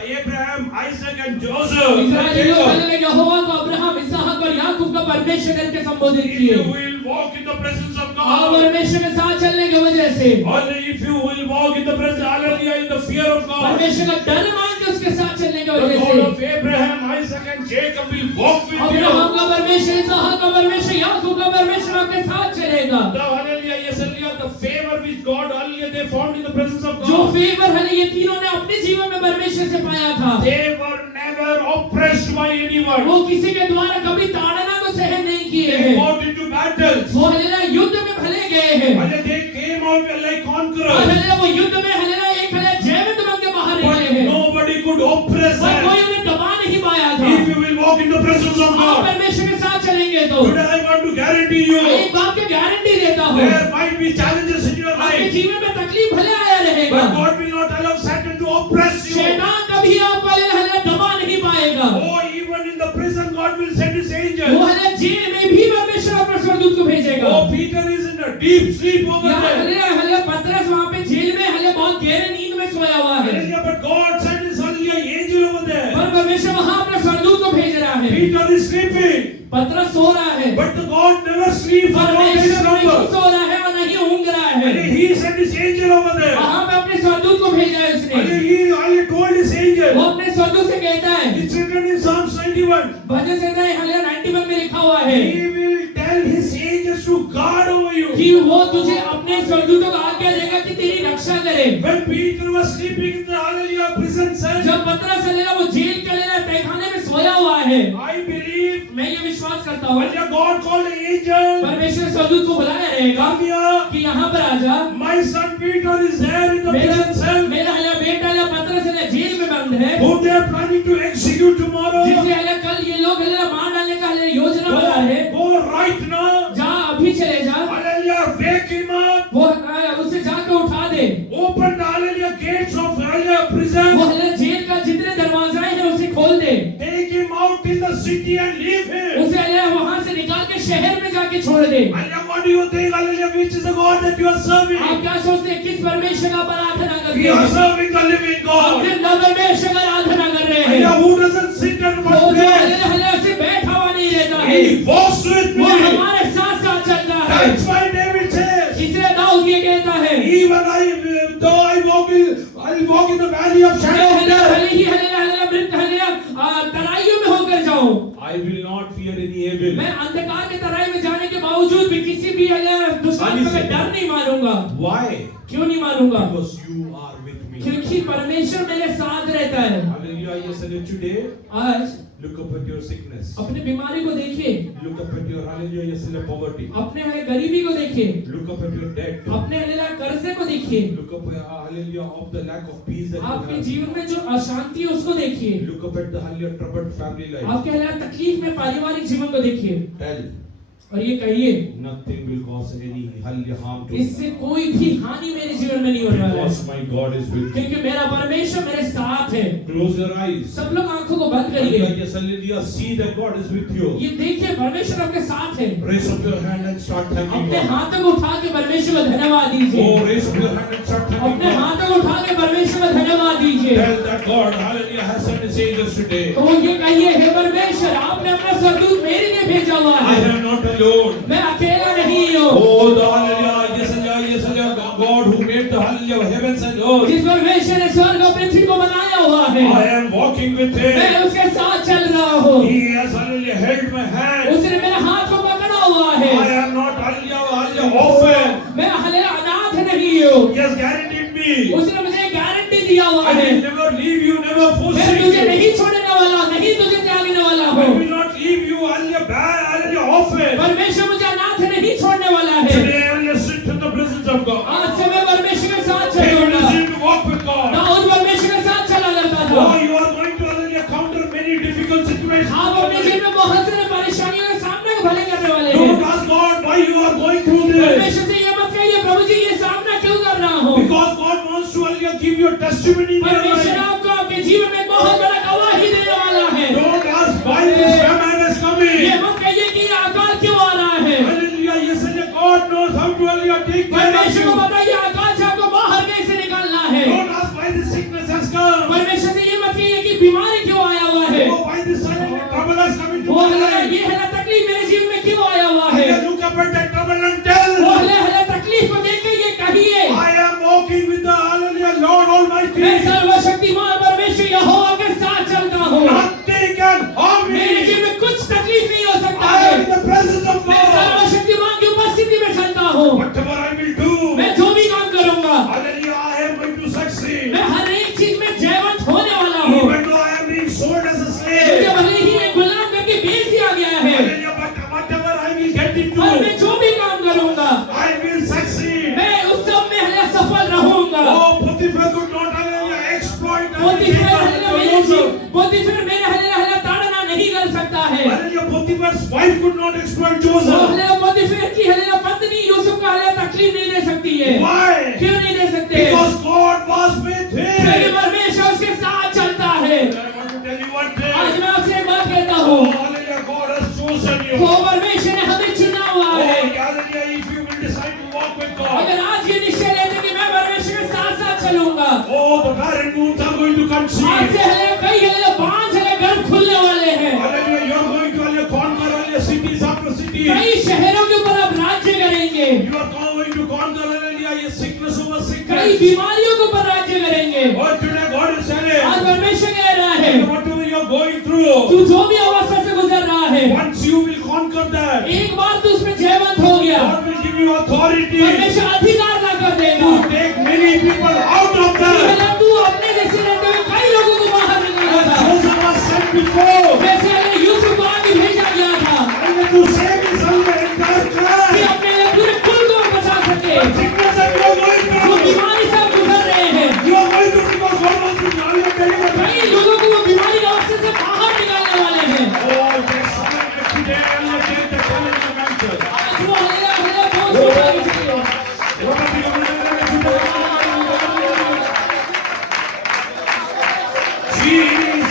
Abraham, Isaac and Joseph. इस्राएली लोग Jacob. हल्लेलुया यहोवा को अब्राहम, इसहाक और याकूब का परमेश्वर करके संबोधित If किए। you will walk in the presence of और God, परमेश्वर के साथ चलने की वजह से hallelujah, if you will walk in the presence, hallelujah, in the fear of God, परमेश्वर का डर मान के उसके साथ चलने की the वजह God से of Abraham, Isaac and Jacob will walk with Abraham you. का परमेश्वर, इसहाक का परमेश्वर, याकूब का परमेश्वर आपके साथ चलेगा। The hallelujah, yes, hallelujah, the favor which God, hallelujah, they found in the presence of जो God. फेवर है ये तीनों ने अपने जीवन में परमेश्वर से पाया था। They were never oppressed by anyone. वो किसी के द्वारा कभी ताड़ना को सहन नहीं किए They हैं। fought into battles. वो हल्लेलुया युद्ध में भले गए हैं And they came out like और conquerors. हल्लेलुया वो युद्ध में हल्लेलुया एक हल्लेलुया जयवंत बन के बाहर निकले But हैं nobody could oppress और कोई them. उन्हें दबा नहीं पाया था। If you will walk in the presence of आप God, परमेश्वर के साथ चलेंगे तो today I want to guarantee you, एक बात की गारंटी देता हूँ, there might be challenges in your आपके life, जीवन में तकलीफ भले आया रहेगा, but God will not allow Satan to oppress you. शैतान कभी आपको हल्लेलुया दबा नहीं पाएगा। Oh, even in the prison, God will send His वो angels. हल्लेलुया जेल में भी परमेश्वर अपने स्वर्गदूत को भेजेगा। Oh, Peter is in a deep sleep over यहाँ there. हल्लेलुया पतरस वहाँ पे जेल में हल्लेलुया बहुत गहरे नींद में सोया हुआ है, Hallelujah, but God sent His hallelujah angel over there. पर परमेश्वर वहाँ अपने स्वर्गदूत को भेज रहा है। Peter is sleeping, पतरस सो रहा है, but the God never sleeps. God takes परमेश्वर नहीं slumber. सो रहा है और नहीं ऊँग रहा है। And He sent His angel over there. वहाँ पे अपने स्वर्गदूत को भेजा है उसने। And He told His वो angel. अपने स्वर्गदूत से कहता है, It's written in Psalms 91. Bhajan Samhita hallelujah 91 में लिखा हुआ है He will tell His angels to guard over you. कि वो तुझे अपने स्वर्गदूतों को आज्ञा देगा कि तेरी रक्षा करे। When Peter was sleeping in the hallelujah prison cell, जब पतरस हल्लेलुया वो जेल के हल्लेलुया तहखाने में सोया हुआ है, I believe मैं ये विश्वास करता हूँ hallelujah, God called the angel. परमेश्वर स्वर्गदूत को बुलाया रहेगा Come here. कि यहाँ पर आजा। My son Peter is there in the prison cell. मेरा हल्लेलुया बेटा हल्लेलुया पतरस हल्लेलुया जेल में बंद है, Whom they are planning to execute tomorrow. जिसे हल्लेलुया कल ये लोग हल्लेलुया मार डालने का हल्लेलुया योजना बना है। Go right now. जा अभी चले जा, Hallelujah, wake him up. वो उसे जाके उठा दे। Open the hallelujah gates of hallelujah prison. वो हल्लेलुया जेल का जितने दरवाजे हैं उसे खोल दे, Take him out in the city and leave him. उसे हल्लेलुया वहां से निकाल के शहर में जाके छोड़ दे। Hallelujah, what do you think? Hallelujah, which is the God that you are serving? आप क्या सोचते हैं किस परमेश्वर का आप आराधना करते We are हैं? serving the living हम God. जिंदा परमेश्वर का आराधना कर रहे हैं। Hallelujah, who doesn't sit at वो one जो place? हल्लेलुया हल्लेलुया से बैठा हुआ नहीं रहता है, He walks with वो me. हमारे साथ साथ चलता है। That's why David says, इसलिए दाऊद ये कहता है, though I'll walk in the valley of मैं shadow of हल्लेलुया death, भले ही हल्लेलुया मृत हल्लेलुया तराइयों में होकर जाऊं, I will not fear any evil. मैं अंधकार के तराई में जाने के बावजूद भी किसी भी हल्लेलुया दुश्मन का मैं डर नहीं मानूंगा। Why? क्यों नहीं मानूंगा? Because you are with me. क्योंकि परमेश्वर मेरे साथ रहता है। Hallelujah. Yes, and today, आज look up at your sickness. अपनी बीमारी को देखिए, Look up at your hallelujah. Yes, and poverty. अपने हले गरीबी को देखिए, Look up at your debt. अपने हले कर्जे को देखिए, Look up hallelujah of the lack of peace that you आपके have. जीवन में जो अशांति है उसको देखिए, Look up at the hallelujah troubled family life. आपके हले तकलीफ में पारिवारिक जीवन को देखिए Tell, और ये कहिए nothing will cause any hallelujah harm to इससे me. कोई भी हानि मेरे जीवन में नहीं होने वाला है, Because my God is with me. क्योंकि मेरा परमेश्वर मेरे साथ है। Close your eyes. सब लोग आंखों को बंद करिए, Hallelujah. Yes, hallelujah. See that God is with you. ये देखिए परमेश्वर आपके साथ है। Raise up your hand and start thanking अपने God. हाथों को उठा के परमेश्वर को धन्यवाद दीजिए, Oh, raise up your hand and start thanking अपने God. हाथों को उठा के परमेश्वर को धन्यवाद दीजिए। Tell that God, hallelujah, has sent his angels today. तो ये कहिए, हे परमेश्वर आपने अपना स्वर्गदूत मेरे लिए भेजा हुआ I है, am not alone. मैं अकेला नहीं हूँ। Oh, the hallelujah, yes, hallelujah, God who made the hallelujah heavens and earth. जिस परमेश्वर ने स्वर्ग और पृथ्वी को बनाया हुआ है, I am walking with him. मैं उसके साथ चल रहा हूँ। He has hallelujah held my hand. उसने मेरे हाथ को पकड़ा हुआ है। I am not hallelujah orphan. मैं हले अनाथ नहीं हूँ। He has guaranteed me. उसने मुझे गारंटी दिया हुआ I है, will never leave you, never मैं forsake तुझे you. नहीं छोड़ने वाला, नहीं तुझे त्यागने वाला I हूँ। will not leave you, hallelujah, bad, hallelujah orphan. परमेश्वर मुझे अनाथ नहीं छोड़ने वाला है। Today I will sit in the presence of God. आज से मैं परमेश्वर के साथ Take a चलूंगा। decision to walk with God. Dawood परमेश्वर के साथ चला करता था। Oh, you are going to hallelujah counter many difficult situations. आप अपने जीवन में बहुत सारे परेशानियों के सामने को भले करने वाले Don't हैं। ask God why you are going through this. परमेश्वर से ये मत कहिए, प्रभु जी ये सामना क्यों कर रहा हूँ? Because God wants to hallelujah give you a testimony in your परमेश्वर life. आपको आपके जीवन में बहुत बड़ा गवाही देने वाला है। Don't ask why this famine is ये coming. मत कहिए कि ये अकाल क्यों आ रहा है। Hallelujah, yes, hallelujah. God knows how to hallelujah take care of परमेश्वर को you. बताइए अकाल से आपको बाहर कैसे निकालना है। Don't ask why this sickness has come. परमेश्वर से ये मत कहिए कि बीमारी क्यों आया हुआ है। Oh, why this hallelujah trouble has come into वो my हले life. ये हले तकलीफ मेरे जीवन में क्यों आया हुआ है। Hallelujah, look up at that trouble and वो tell. हले तकलीफ को देख के ये कहिए, I am walking with the hallelujah Lord Almighty. मैं सर्वशक्तिमान परमेश्वर यहोवा के साथ चलता हूँ। Nothing can harm मेरे me. जीवन में कुछ तकलीफ नहीं हो सकता I है। am in the presence of मैं God. सर्वशक्तिमान की उपस्थिति में चलता हूँ। Whatever I will do, मैं जो भी काम करूंगा, hallelujah, I am going to succeed. मैं हर एक चीज में जयवंत होने वाला हूँ। Even though I am being sold as a मुझे slave, भले ही एक गुलाम करके बेच दिया गया है, hallelujah, but whatever I will get into, और मैं जो भी काम करूंगा, I will succeed. मैं उस सब में हले सफल रहूंगा। Oh, Potiphar could not hallelujah exploit पोतीफर Joseph. मेरे हले ताड़ना नहीं कर सकता है। Hallelujah, Potiphar's wife could not exploit वो Joseph. हले पोतीफर की हले पत्नी यूसुफ को हले तकलीफ नहीं दे सकती है। Why? क्यों नहीं दे सकते? Because God was with क्योंकि him. परमेश्वर उसके साथ चलता है। I want to tell you one thing. आज मैं आपसे एक बात कहता Oh, हूँ, hallelujah, God has chosen you. वो परमेश्वर ने हमें चुना हुआ Oh, है। hallelujah, if you will decide to walk with God. अगर आज ये निश्चय लेते कि मैं परमेश्वर के साथ साथ चलूंगा, Oh, the barren wombs are going to आज conceive. से हले कई हले 5 हले घर खुलने वाले हैं। Hallelujah, you are going to hallelujah conquer hallelujah cities after cities. कई शहरों के ऊपर आप राज्य करेंगे, You are going to conquer hallelujah sickness over कई sickness. बीमारियों के ऊपर राज्य करेंगे। Oh, today God is आज saying, परमेश्वर कह रहा है, whatever you are going through, तू जो भी अवस्था से गुजर रहा है, once you will conquer that, एक बार तू उसमें जयवंत हो गया, God will give you authority परमेश्वर अधिकार ला कर देगा। to take many people out of that. पहले तू अपने जैसे रहते हुए कई लोगों को बाहर निकाला As था। Joseph was sent before, जैसे हमें यूसुफ को आगे भेजा गया था and to save his entire कि clan. अपने पूरे कुल को बचा सके। Sickness that you are going जो through, बीमारी से आप गुजर रहे हैं, you are going through because God wants to hallelujah deliver you. कई लोगों को वो बीमारी की अवस्था से बाहर निकालने वाले हैं। Oh, there's someone that today hallelujah take the challenge of answer. आज वो हल्ला हल्ला बहुत छोटा है इसलिए। What are you going to do? Jesus.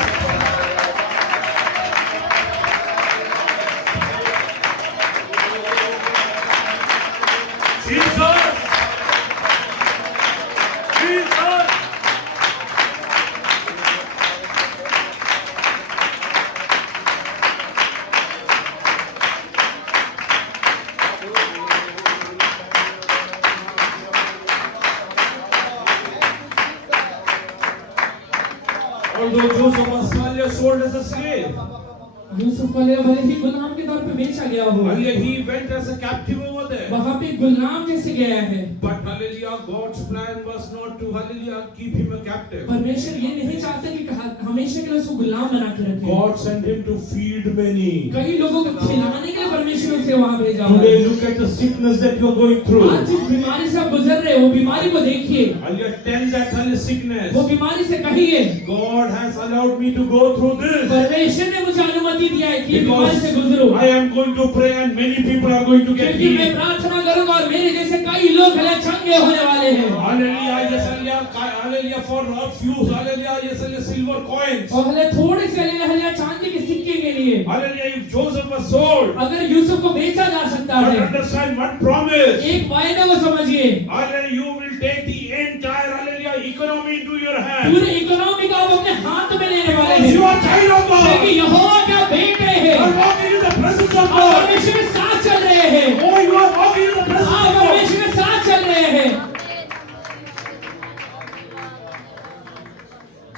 Jesus. Jesus. Although Joseph was earlier sold as a slave, Yusuf को भले ही गुलाम के तौर पे बेचा गया हो, earlier he went as a captive over there. वहाँ पे गुलाम कैसे गया है? But hallelujah, God's plan was not to hallelujah keep him a captive. परमेश्वर ये नहीं चाहते कि हमेशा के लिए उसको गुलाम बना के रखे। God sent him to feed many. कई लोगों को खिलाने के लिए परमेश्वर उसे वहाँ भेजा हुआ है। Today look at the sickness that you are going through. आज जिस बीमारी से आप गुजर रहे हो, वो बीमारी को देखिए। Hallelujah, tell that hallelujah sickness. वो बीमारी से कहिए, God has allowed me to go through this. परमेश्वर ने मुझे अनुमति दिया है कि ये बीमारी से गुजरो। I am going to pray and many people are going to get क्योंकि मैं healed. प्रार्थना करूंगा और मेरे जैसे कई लोग चंगे होने वाले हैं। Hallelujah, yes, hallelujah, for a few, hallelujah, yes, silver coins. और थोड़े से हल्ले चांदी के सिक्के के लिए, Hallelujah, if Joseph was sold, अगर यूसुफ को बेचा जा सकता but है, understand one promise. एक वायदा को समझिए, Hallelujah, you will take the entire, hallelujah, economy into your hand. पूरी इकोनॉमी को आप अपने हाथ में लेने वाले Because you हैं। are child of क्योंकि God. यहोवा क्या बेटे हैं, You are walking in the presence of आप God. परमेश्वर के साथ चल रहे हैं। Oh, you are walking in the presence आप of God. परमेश्वर के साथ चल रहे हैं।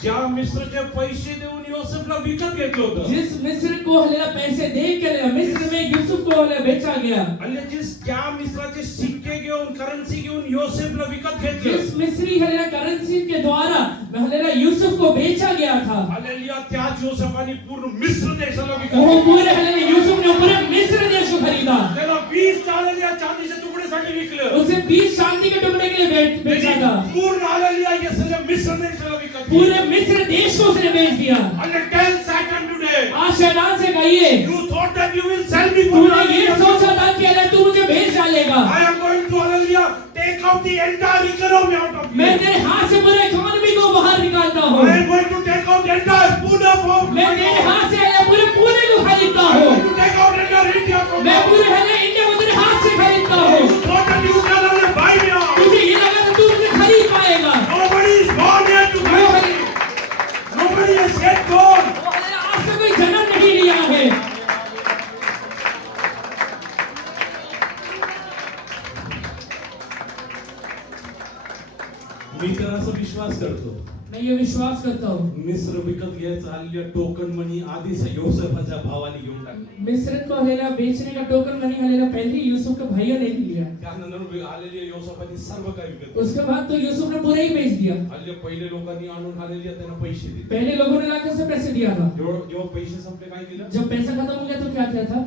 ज्या मिस्रचे पैसे देऊन योसेफला विकत घेतलं होतं. जिस मिस्र को हल्ला पैसे दे के मिस्र में यूसुफ को हल्ला बेचा गया, आणि ज्या मिस्राचे सिक्के घेऊन करन्सी घेऊन योसेफला विकत घेतलं. जिस मिस्री हल्ला करेंसी के द्वारा हल्ला यूसुफ को बेचा गया था, हालेलुया, त्याच योसेफाने पूर्ण मिस्र देशाला विकत वो घेतलं. पूरे हल्ले यूसुफ ने पूरे मिस्र देश को खरीदा। त्याला 20 हालेलुया चांदीचे तुकडेसाठी विकलं. उसे 20 चांदी के टुकड़े के लिए बेचा था। पूर्ण हालेलुया ये सगळं मिस्र देशाला विकत पूरे घेतलं. मिस्र देश को उसने बेच दिया। And tell Satan today, आज शैतान से कहिए, you thought that you will sell me for तूने ये सोचा था कि अगर तू मुझे बेच डालेगा, I am going to hallelujah take out the entire economy out of you. मैं तेरे हाथ से पूरे इकोनॉमी को बाहर निकालता हूँ। I am going to take out the entire Pune from मैं तेरे हाथ से पूरे पुणे को खरीदता I am हूँ। going to take out entire India from मैं you. पूरे इंडिया को तेरे हाथ से खरीदता हूँ। You thought that you can only buy me out. तुझे ये लगा था तू मुझे खरीद पाएगा। Nobody is born here to buy me. Nobody has yet born. आज तक कोई जन्म नहीं लिया है। मी तर असं विश्वास करतो, मैं ये विश्वास करता हूँ, मिस्र विकत घ्यायचा हल्ली टोकन मनी आधीच योसेफाच्या भावाने घेऊन टाकलं. मिस्र को हलेला बेचने का टोकन मनी हलेला पहले ही यूसुफ के भाइयों ने लिया। त्यानंतर आलेली योसेफाने सर्व काही विकत उसके बाद तो यूसुफ ने पूरा ही बेच दिया। हल्ली पहिले लोकांनी आणून आलेली त्यांना पैसे दिले. पहले लोगों ने लाकर से पैसे दिया था। जेव्हा पैसे संपले काय केलं, जब पैसा खत्म हो गया तो क्या किया था?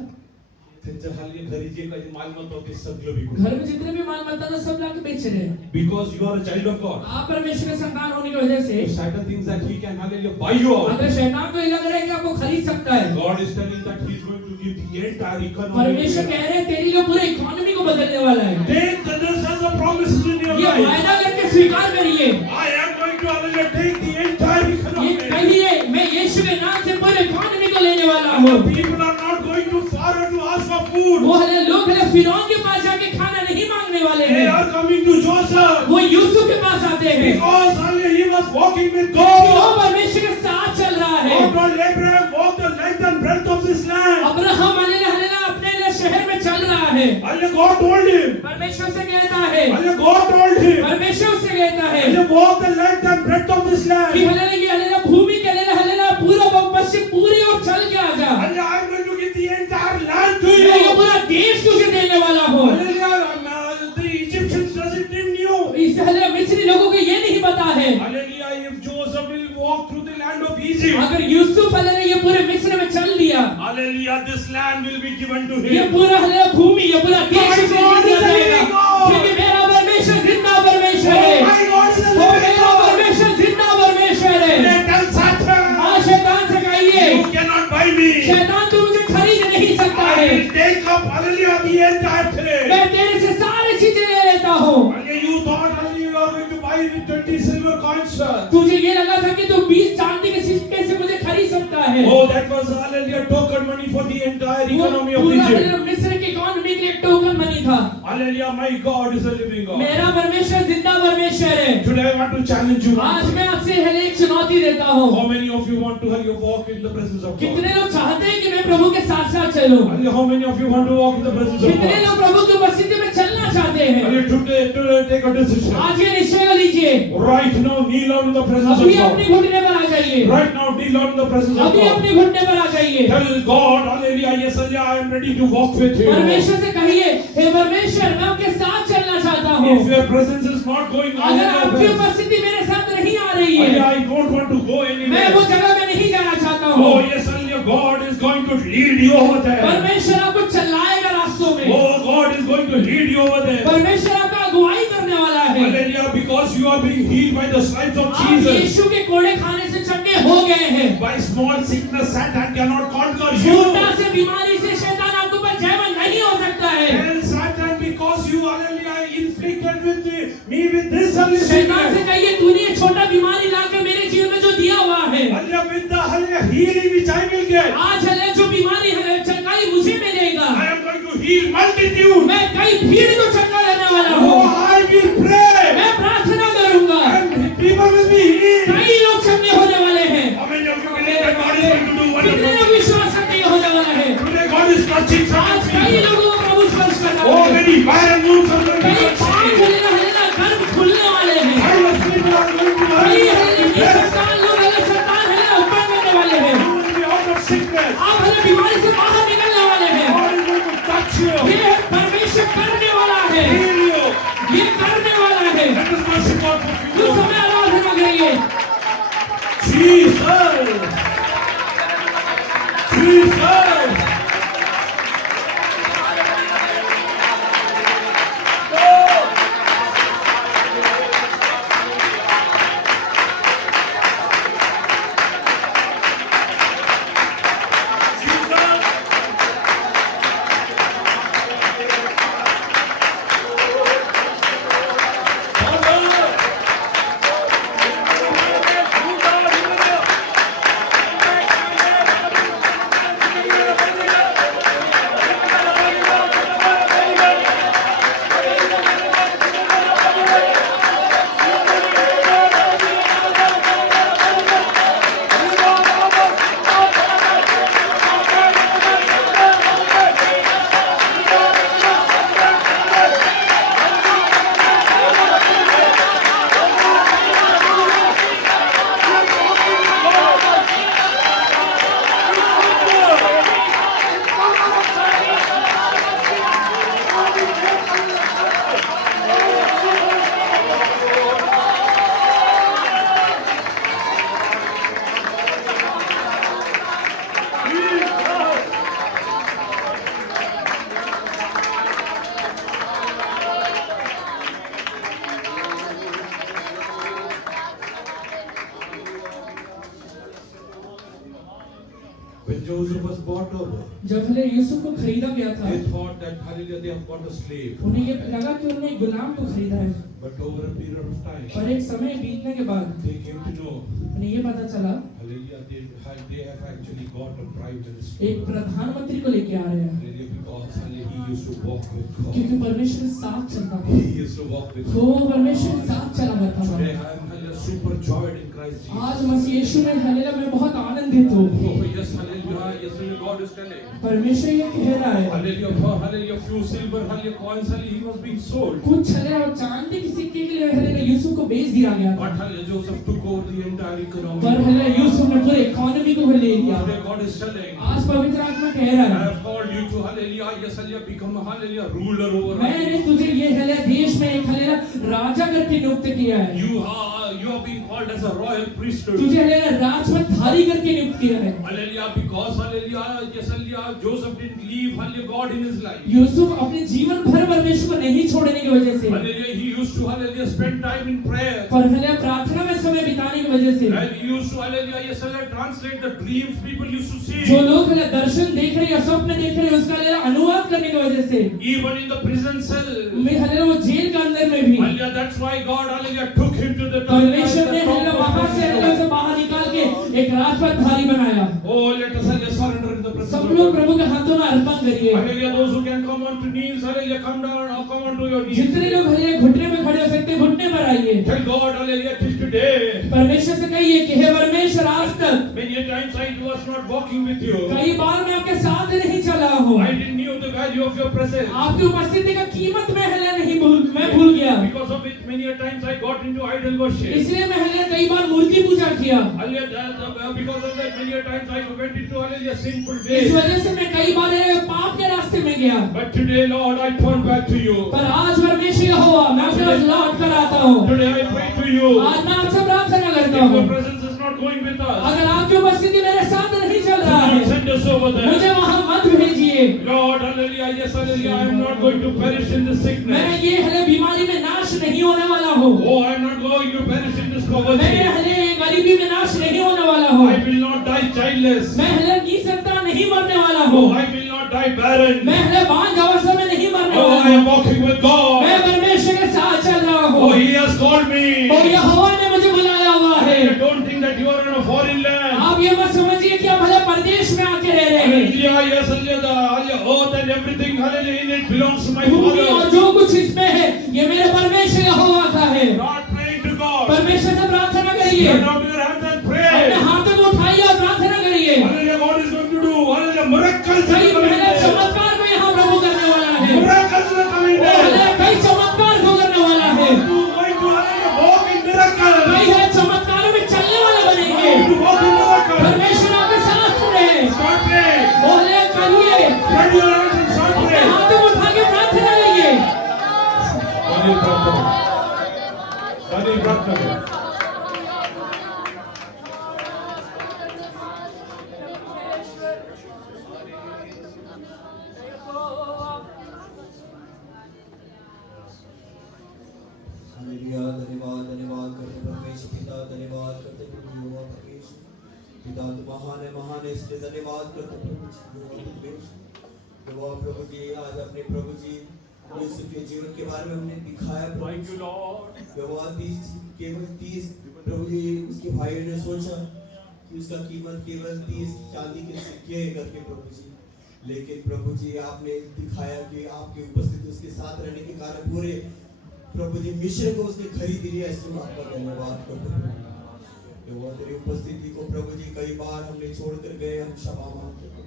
त्यांच्या हल्ली घरी जे काही मालमत्ता होती सगळं विकून. घर में जितने भी माल मत्ता था सब लाके बेच रहे हैं। Because you are a child of God. आप परमेश्वर के संतान होने की वजह से Satan thinks that he can hallelujah buy you out. अगर शैतान को ये लग रहा है कि आपको खरीद सकता है, God is telling that he is going to give the entire economy. परमेश्वर कह रहे हैं तेरे लिए पूरे इकोनॉमी को बदलने वाला है। Take this as a promise in your ये life. वायदा करके स्वीकार करिए। I am going to hallelujah take the entire ये economy. कहिए मैं यीशु के नाम से पूरे इकोनॉमी को लेने वाला हूँ। People are not going to Pharaoh to ask for food. वो हले लोग हले फिरौन के पास जाके खाना नहीं मांगने वाले They हैं। are coming to Joseph. वो यूसुफ के पास आते हैं। Because hallelujah he was walking with वो God. परमेश्वर के साथ चल रहा है। God told Abraham walk the length and breadth of this land. Abraham हलेला अपने लिए शहर में चल रहा है। Hallelujah God told him. परमेश्वर से कहता है, Hallelujah God told him. परमेश्वर से कहता है Hallelujah walk the length and breadth of this कि land. हलेला भूमि के हलेला पूरा पश्चिम पूरी ओर चल के आ जा। Hallelujah I am going to give the entire land to मैं ये you. पूरा देश तुझे देने वाला हूँ। Hallelujah the Egyptians doesn't knew. इस हलेला मिस्री लोगों को ये नहीं पता है। Hallelujah if Joseph will walk through the land of Egypt. अगर यूसुफ हलेला ये पूरे मिस्र में चल दिया, Hallelujah this land will be given to ये him. पूरा हलेला भूमि ये पूरा देश उसे God दे is दिया a जाएगा। living God. क्योंकि मेरा परमेश्वर जिंदा परमेश्वर है। Oh my God is a वो living मेरा God. परमेश्वर जिंदा परमेश्वर है। They tell Satan, हाँ शैतान से कहिए, you cannot buy me. शैतान तू मुझे खरीद नहीं सकता I है। will take up hallelujah the entire thing. मैं तेरे से सारी चीजें ले लेता हूँ। Hallelujah you thought hallelujah you are going to buy with 20 silver coins, sir. तुझे ये लगा था कि तू 20 चांदी के सिक्के से मुझे खरीद सकता है। Oh that was hallelujah token money for the entire वो economy of पूरा Egypt. हलेला मिस्र की इकोनॉमी के लिए टोकन मनी था। Hallelujah my God is a living God. मेरा परमेश्वर जिंदा परमेश्वर है। Today I want to challenge you. आज मैं आपसे हले एक चुनौती देता हूँ। How many of you want to hallelujah walk in the presence of God? कितने लोग चाहते हैं कि मैं प्रभु के साथ साथ चलूं? Hallelujah how many of you want to walk in the presence of कितने God? लोग प्रभु की उपस्थिति में चलना चाहते हैं? Hallelujah today take a decision. आज ये निश्चय लीजिए, Right now kneel down in the presence of अभी अपनी God. घुटने पर आ जाइए, Right now kneel down in the presence of अभी God. अपने घुटने पर आ जाइए, Tell God, hallelujah, yes, hallelujah, I am ready to walk with you. परमेश्वर से कहिए, हे परमेश्वर मैं आपके साथ चलना चाहता हूँ। If your presence is not going on, अगर आपकी उपस्थिति मेरे साथ नहीं आ रही है, I don't want to go मैं वो anywhere. जगह में नहीं जाना चाहता Oh हूँ। yes, hallelujah, God is going to lead you over there. परमेश्वर आपको चलाएगा रास्तों में, Oh, God is going to lead you over there. परमेश्वर आपका अगुवाई करने वाला है। Hallelujah, because you are being healed by the stripes of आप Jesus. यीशु के कोड़े खाने से चंगे हो गए हैं। By small sickness, Satan cannot conquer you. छोटा से बीमारी से शैतान आपके ऊपर जयवंत नहीं हो सकता है। Tell Satan, because you, hallelujah, inflicted with me with this, hallelujah, शैतान से sickness. कहिए तूने ये छोटा बीमारी लाकर मेरे जीवन में जो दिया हुआ है, Hallelujah, with the hallelujah healing which I will get, आज हले जो बीमारी है चंगाई मुझे मिलेगा। I am going to heal multitude. मैं कई भीड़ को चंगा लेने वाला हूँ। Oh, I will pray. मैं प्रार्थना करूंगा, And people will be healed. कई लोग चंगे होने वाले हैं। How many of you believe that God is going to do कितने wonderful? लोग विश्वास करते हैं होने वाला है? Today God is touching some आज कई people. लोगों को प्रभु स्पर्श कर रहा Oh, है। many barren wombs are going to कई be पांच touched. हलेला गर्भ खुलने वाले हैं। Countless people are going to कई be हलेला healed. संतान लोग हले संतान हले उत्पन्न होने वाले हैं। You will be out of sickness. आप हले बीमारी से बाहर निकलने वाले हैं। God is going to touch you. ये परमेश्वर करने वाला है, Heal you. ये करने वाला है। Let us worship God for a few उस moments. समय आराधना करिए। Jesus. Jesus. When Joseph was bought over, जब हले यूसुफ को खरीदा गया था, they thought that hallelujah they have got a slave. उन्हें ये लगा कि उन्होंने एक गुलाम को खरीदा है। But over a period of time, और एक समय बीतने के बाद they came to know, उन्हें ये पता चला hallelujah, they have actually got a prime minister. एक प्रधानमंत्री को लेके आ रहे हैं, Hallelujah, because hallelujah, he used to walk with God. क्योंकि परमेश्वर के साथ चलता था। He used to walk with वो God. परमेश्वर के साथ चला करता Today था। I am hallelujah super joyed in Christ Jesus. आज मसीह यीशु में हलेला मैं बहुत आनंदित हूँ। Oh yes, hallelujah, yes, hallelujah, God is telling. परमेश्वर ये कह रहा है, Hallelujah, for hallelujah, few silver, hallelujah, coins, hallelujah, he was being sold. कुछ हले और चांदी के सिक्के के लिए हलेला यूसुफ को बेच दिया गया था। But hallelujah, Joseph took over the entire economy. पर हलेला यूसुफ ने पूरे इकोनॉमी को ले लिया। Today God is telling, आज पवित्र आत्मा कह रहा I है, have called you to hallelujah, yes, hallelujah, become a hallelujah ruler over मैंने us. तुझे ये हलेला देश में एक हलेला राजा करके नियुक्त किया है। You are being called as a royal priesthood. तुझे हलेला राजपथधारी करके नियुक्त किया है। Hallelujah, because hallelujah, yes, hallelujah, Joseph didn't leave hallelujah God in his life. Yusuf अपने जीवन भर परमेश्वर को नहीं छोड़ने की वजह से, Hallelujah, he used to hallelujah spend time in prayer. पर हलेला प्रार्थना में समय बिताने की वजह से, And he used to hallelujah, yes, hallelujah, translate the dreams people used to see. जो लोग हलेला दर्शन देख रहे हैं या स्वप्न देख रहे हैं उसका हलेला अनुवाद करने की वजह से, Even in the prison cell. मैं हलेला वो जेल के अंदर में भी Hallelujah, that's why God hallelujah took him to the परमेश्वर ने top हलेला of वहां the से हलेला hill. उसे बाहर निकाल के एक राजपथधारी बनाया। Oh, let us hallelujah surrender in the presence सब of लोग God. प्रभु के हाथों में अर्पण करिए। Hallelujah, those who can come on to knees, hallelujah, come down or come on to your knees. जितने लोग हलेला घुटने में खड़े हो सकते हैं घुटने पर आइए। Tell God, hallelujah, till today. परमेश्वर से कहिए कि हे परमेश्वर आज तक Many a times I was not walking with you. कई बार मैं आपके साथ नहीं चला हूँ। I didn't knew the value of your presence. आपकी उपस्थिति का कीमत मैं हले नहीं मैं भूल गया। Because of which many a times I got into idol worship. इसलिए मैंने कई बार मूर्ति पूजा किया। Because of that, many a times I went into hallelujah sinful इस ways. वजह से मैं कई बार पाप के रास्ते में गया। But today, Lord, I turn back to you. पर आज परमेश्वर यहोवा मैं आपके पास लौट कर आता हूँ। Today I pray to you. आज मैं आपसे प्रार्थना करता If हूँ, your presence is not going with us, अगर आपकी उपस्थिति मेरे साथ नहीं चल do रहा not है, send us over मुझे there. वहाँ मत भेजिए। Lord, hallelujah, yes, hallelujah, I am not going to perish in this मैं sickness. ये हले बीमारी में नाश नहीं होने वाला हूँ। Oh, I am not going to perish in this मैं poverty. हले गरीबी में नाश नहीं होने वाला हूँ। I will not die childless. मैं हले निसंतान नहीं मरने वाला Oh, हूँ। I will not die barren. मैं हले बांझ अवस्था में नहीं मरने Oh, वाला I am हूँ। walking with God. मैं परमेश्वर के साथ चल रहा Oh, हूँ। He has called me. और यहोवा ने मुझे बुलाया हुआ है। Don't think that you are in a foreign land. आप ये मत समझिए कि आप भले परदेश में आके रह रहे हैं। Hallelujah, yes, hallelujah, the earth and everything, hallelujah, in it belongs to my भूमि और Father. जो कुछ इसमें है ये मेरे परमेश्वर यहोवा का है। Start praying to God. परमेश्वर से प्रार्थना करिए। Turn out your hands and अपने pray. हाथों को उठाइए और प्रार्थना करिए। Hallelujah, God is going to do. Hallelujah, miracles are कई coming पहले there. चमत्कार को यहाँ प्रभु करने वाला है। Miracles are coming पहले there. कई चमत्कार को करने वाला है। You are going to hallelujah, walk in miracles. कई है चमत्कारों में चलने वाले You are going बनेंगे। to walk in miracles. परमेश्वर आपके साथ रहे। Start praying. बोले करिए। Spread your hands and start अपने praying. हाथों को उठा के प्रार्थना करिए। Daniel प्रार्थना करो। हालेलुया, धन्यवाद धन्यवाद करते परमेश्वर पिता, धन्यवाद करते प्रभु यहोवा परमेश्वर पिता, तू महान है इसलिए धन्यवाद करते प्रभु जी यहोवा परमेश्वर यहोवा प्रभु जी। आज अपने प्रभु जी यूसुफ के जीवन के बारे में हमने दिखाया Thank you, Lord. यहोवा 30 प्रभु जी उसके भाइयों ने सोचा कि उसका कीमत केवल 30 चांदी के सिक्के है करके प्रभु जी, लेकिन प्रभु जी आपने दिखाया कि आपकी उपस्थिति उसके साथ रहने के कारण पूरे प्रभु जी मिश्र को उसने खरीद लिया। इसलिए आपका धन्यवाद करते हैं। यहोवा तेरी उपस्थिति को प्रभु जी कई बार हमने छोड़कर गए, हम क्षमा मांगते हैं।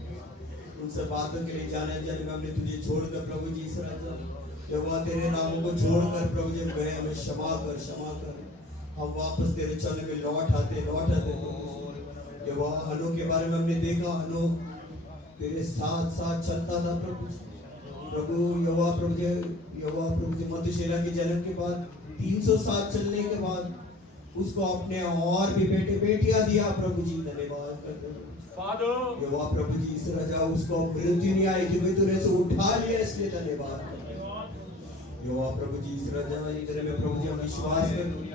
उन सब बातों के लिए जाने में हमने तुझे छोड़कर प्रभु जी इस राजा यहोवा तेरे नामों को छोड़कर प्रभु जी गए, हमें क्षमा कर। हम वापस तेरे चरण में लौट आते यहोवा। हनो के बारे में हमने देखा, हनो तेरे साथ साथ चलता था प्रभु यहोवा प्रभु जी मधुशेरा के जन्म के बाद 300 साल चलने के बाद उसको अपने और भी बेटे बेटियां दिया प्रभु जी। धन्यवाद करते Father. यहोवा प्रभु जी इस राजा उसको मृत्यु नहीं आई कि तूने से उठा लिया, इसलिए धन्यवाद यहोवा प्रभु जी इस राजा इधर में प्रभु जी हम विश्वास करते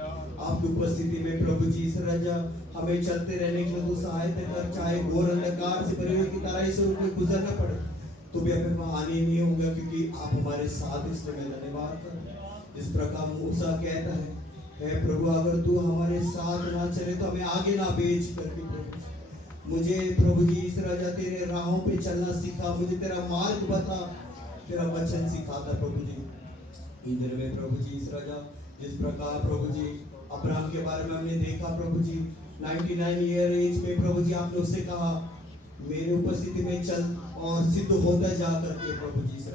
आपकी उपस्थिति में प्रभु जी इस राजा हमें चलते रहने के लिए तू सहायता कर, चाहे घोर अंधकार से भरे हुए की तरह से उनको गुजरना पड़े तो भी हमें हानि नहीं होगा, क्योंकि आप हमारे साथ। इसलिए मैं धन्यवाद करता। जिस प्रकार मूसा कहता है हे प्रभु अगर तू हमारे साथ ना चले तो हमें आगे ना भेज करके प्रभु मुझे प्रभु जी इस राजा तेरे राहों पे चलना सिखा, मुझे तेरा मार्ग बता, तेरा वचन सिखाता प्रभु जी। इधर में प्रभु जी इस राजा जिस प्रकार प्रभु जी अब्राहम के बारे में हमने देखा प्रभु जी 99 ईयर एज में प्रभु जी आपने उससे कहा मेरी उपस्थिति में चल और सिद्ध होता जा करके प्रभु जी इस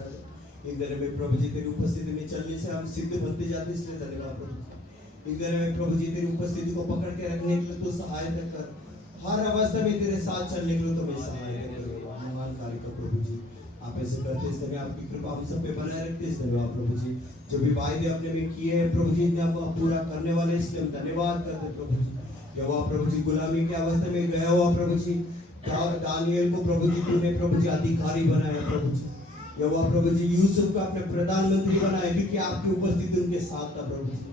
इधर में प्रभु जी तेरी उपस्थिति में चलने से हम सिद्ध बनते जाते, इसलिए धन्यवाद प्रभु जी। इधर में प्रभु जी तेरी उपस्थिति को पकड़ के रखने के लिए तो सहायता कर, हर अवस्था में तेरे साथ चलने के लिए तो मैं सहायता करूंगा। महान कार्य का प्रभु जी आप ऐसे करते इस तरह आपकी कृपा हम सब पे बनाए रखते इस धन्यवाद प्रभु जी। जो भी वायदे अपने में किए हैं प्रभु जी ने आपको पूरा करने वाले, इसलिए हम धन्यवाद करते प्रभु जी। यहोवा प्रभु जी गुलामी की अवस्था में गया हुआ प्रभु जी दानियल को प्रभु जी तूने प्रभु जी अधिकारी बनाया प्रभु जी। यहोवा प्रभु जी यूसुफ को अपने प्रधानमंत्री बनाया क्योंकि आपकी उपस्थिति उनके साथ था प्रभु जी।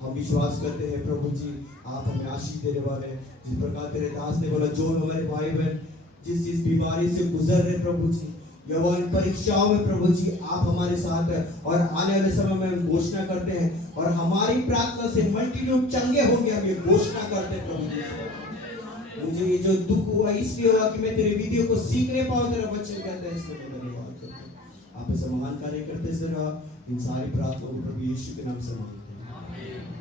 हम विश्वास करते हैं प्रभु जी आप हमें आशीष देने वाले हैं। जिस प्रकार तेरे दास ने बोला जो हमारे भाई बहन जिस बीमारी से गुजर रहे प्रभु जी यहोवा इन परीक्षाओं में प्रभु जी आप हमारे साथ हैं और आने वाले समय में हम घोषणा करते हैं और हमारी प्रार्थना से मल्टीट्यूड चंगे होंगे, हम ये घोषणा करते हैं प्रभु जी। मुझे ये जो दुख हुआ इसलिए हुआ कि मैं तेरे विधियों को सीखने पाऊं, तेरा वचन कहता है, इसलिए मैं धन्यवाद करता हूं। आप ऐसा महान कार्य करते सर इन सारी प्रार्थनाओं को प्रभु यीशु के नाम से मांगते हैं।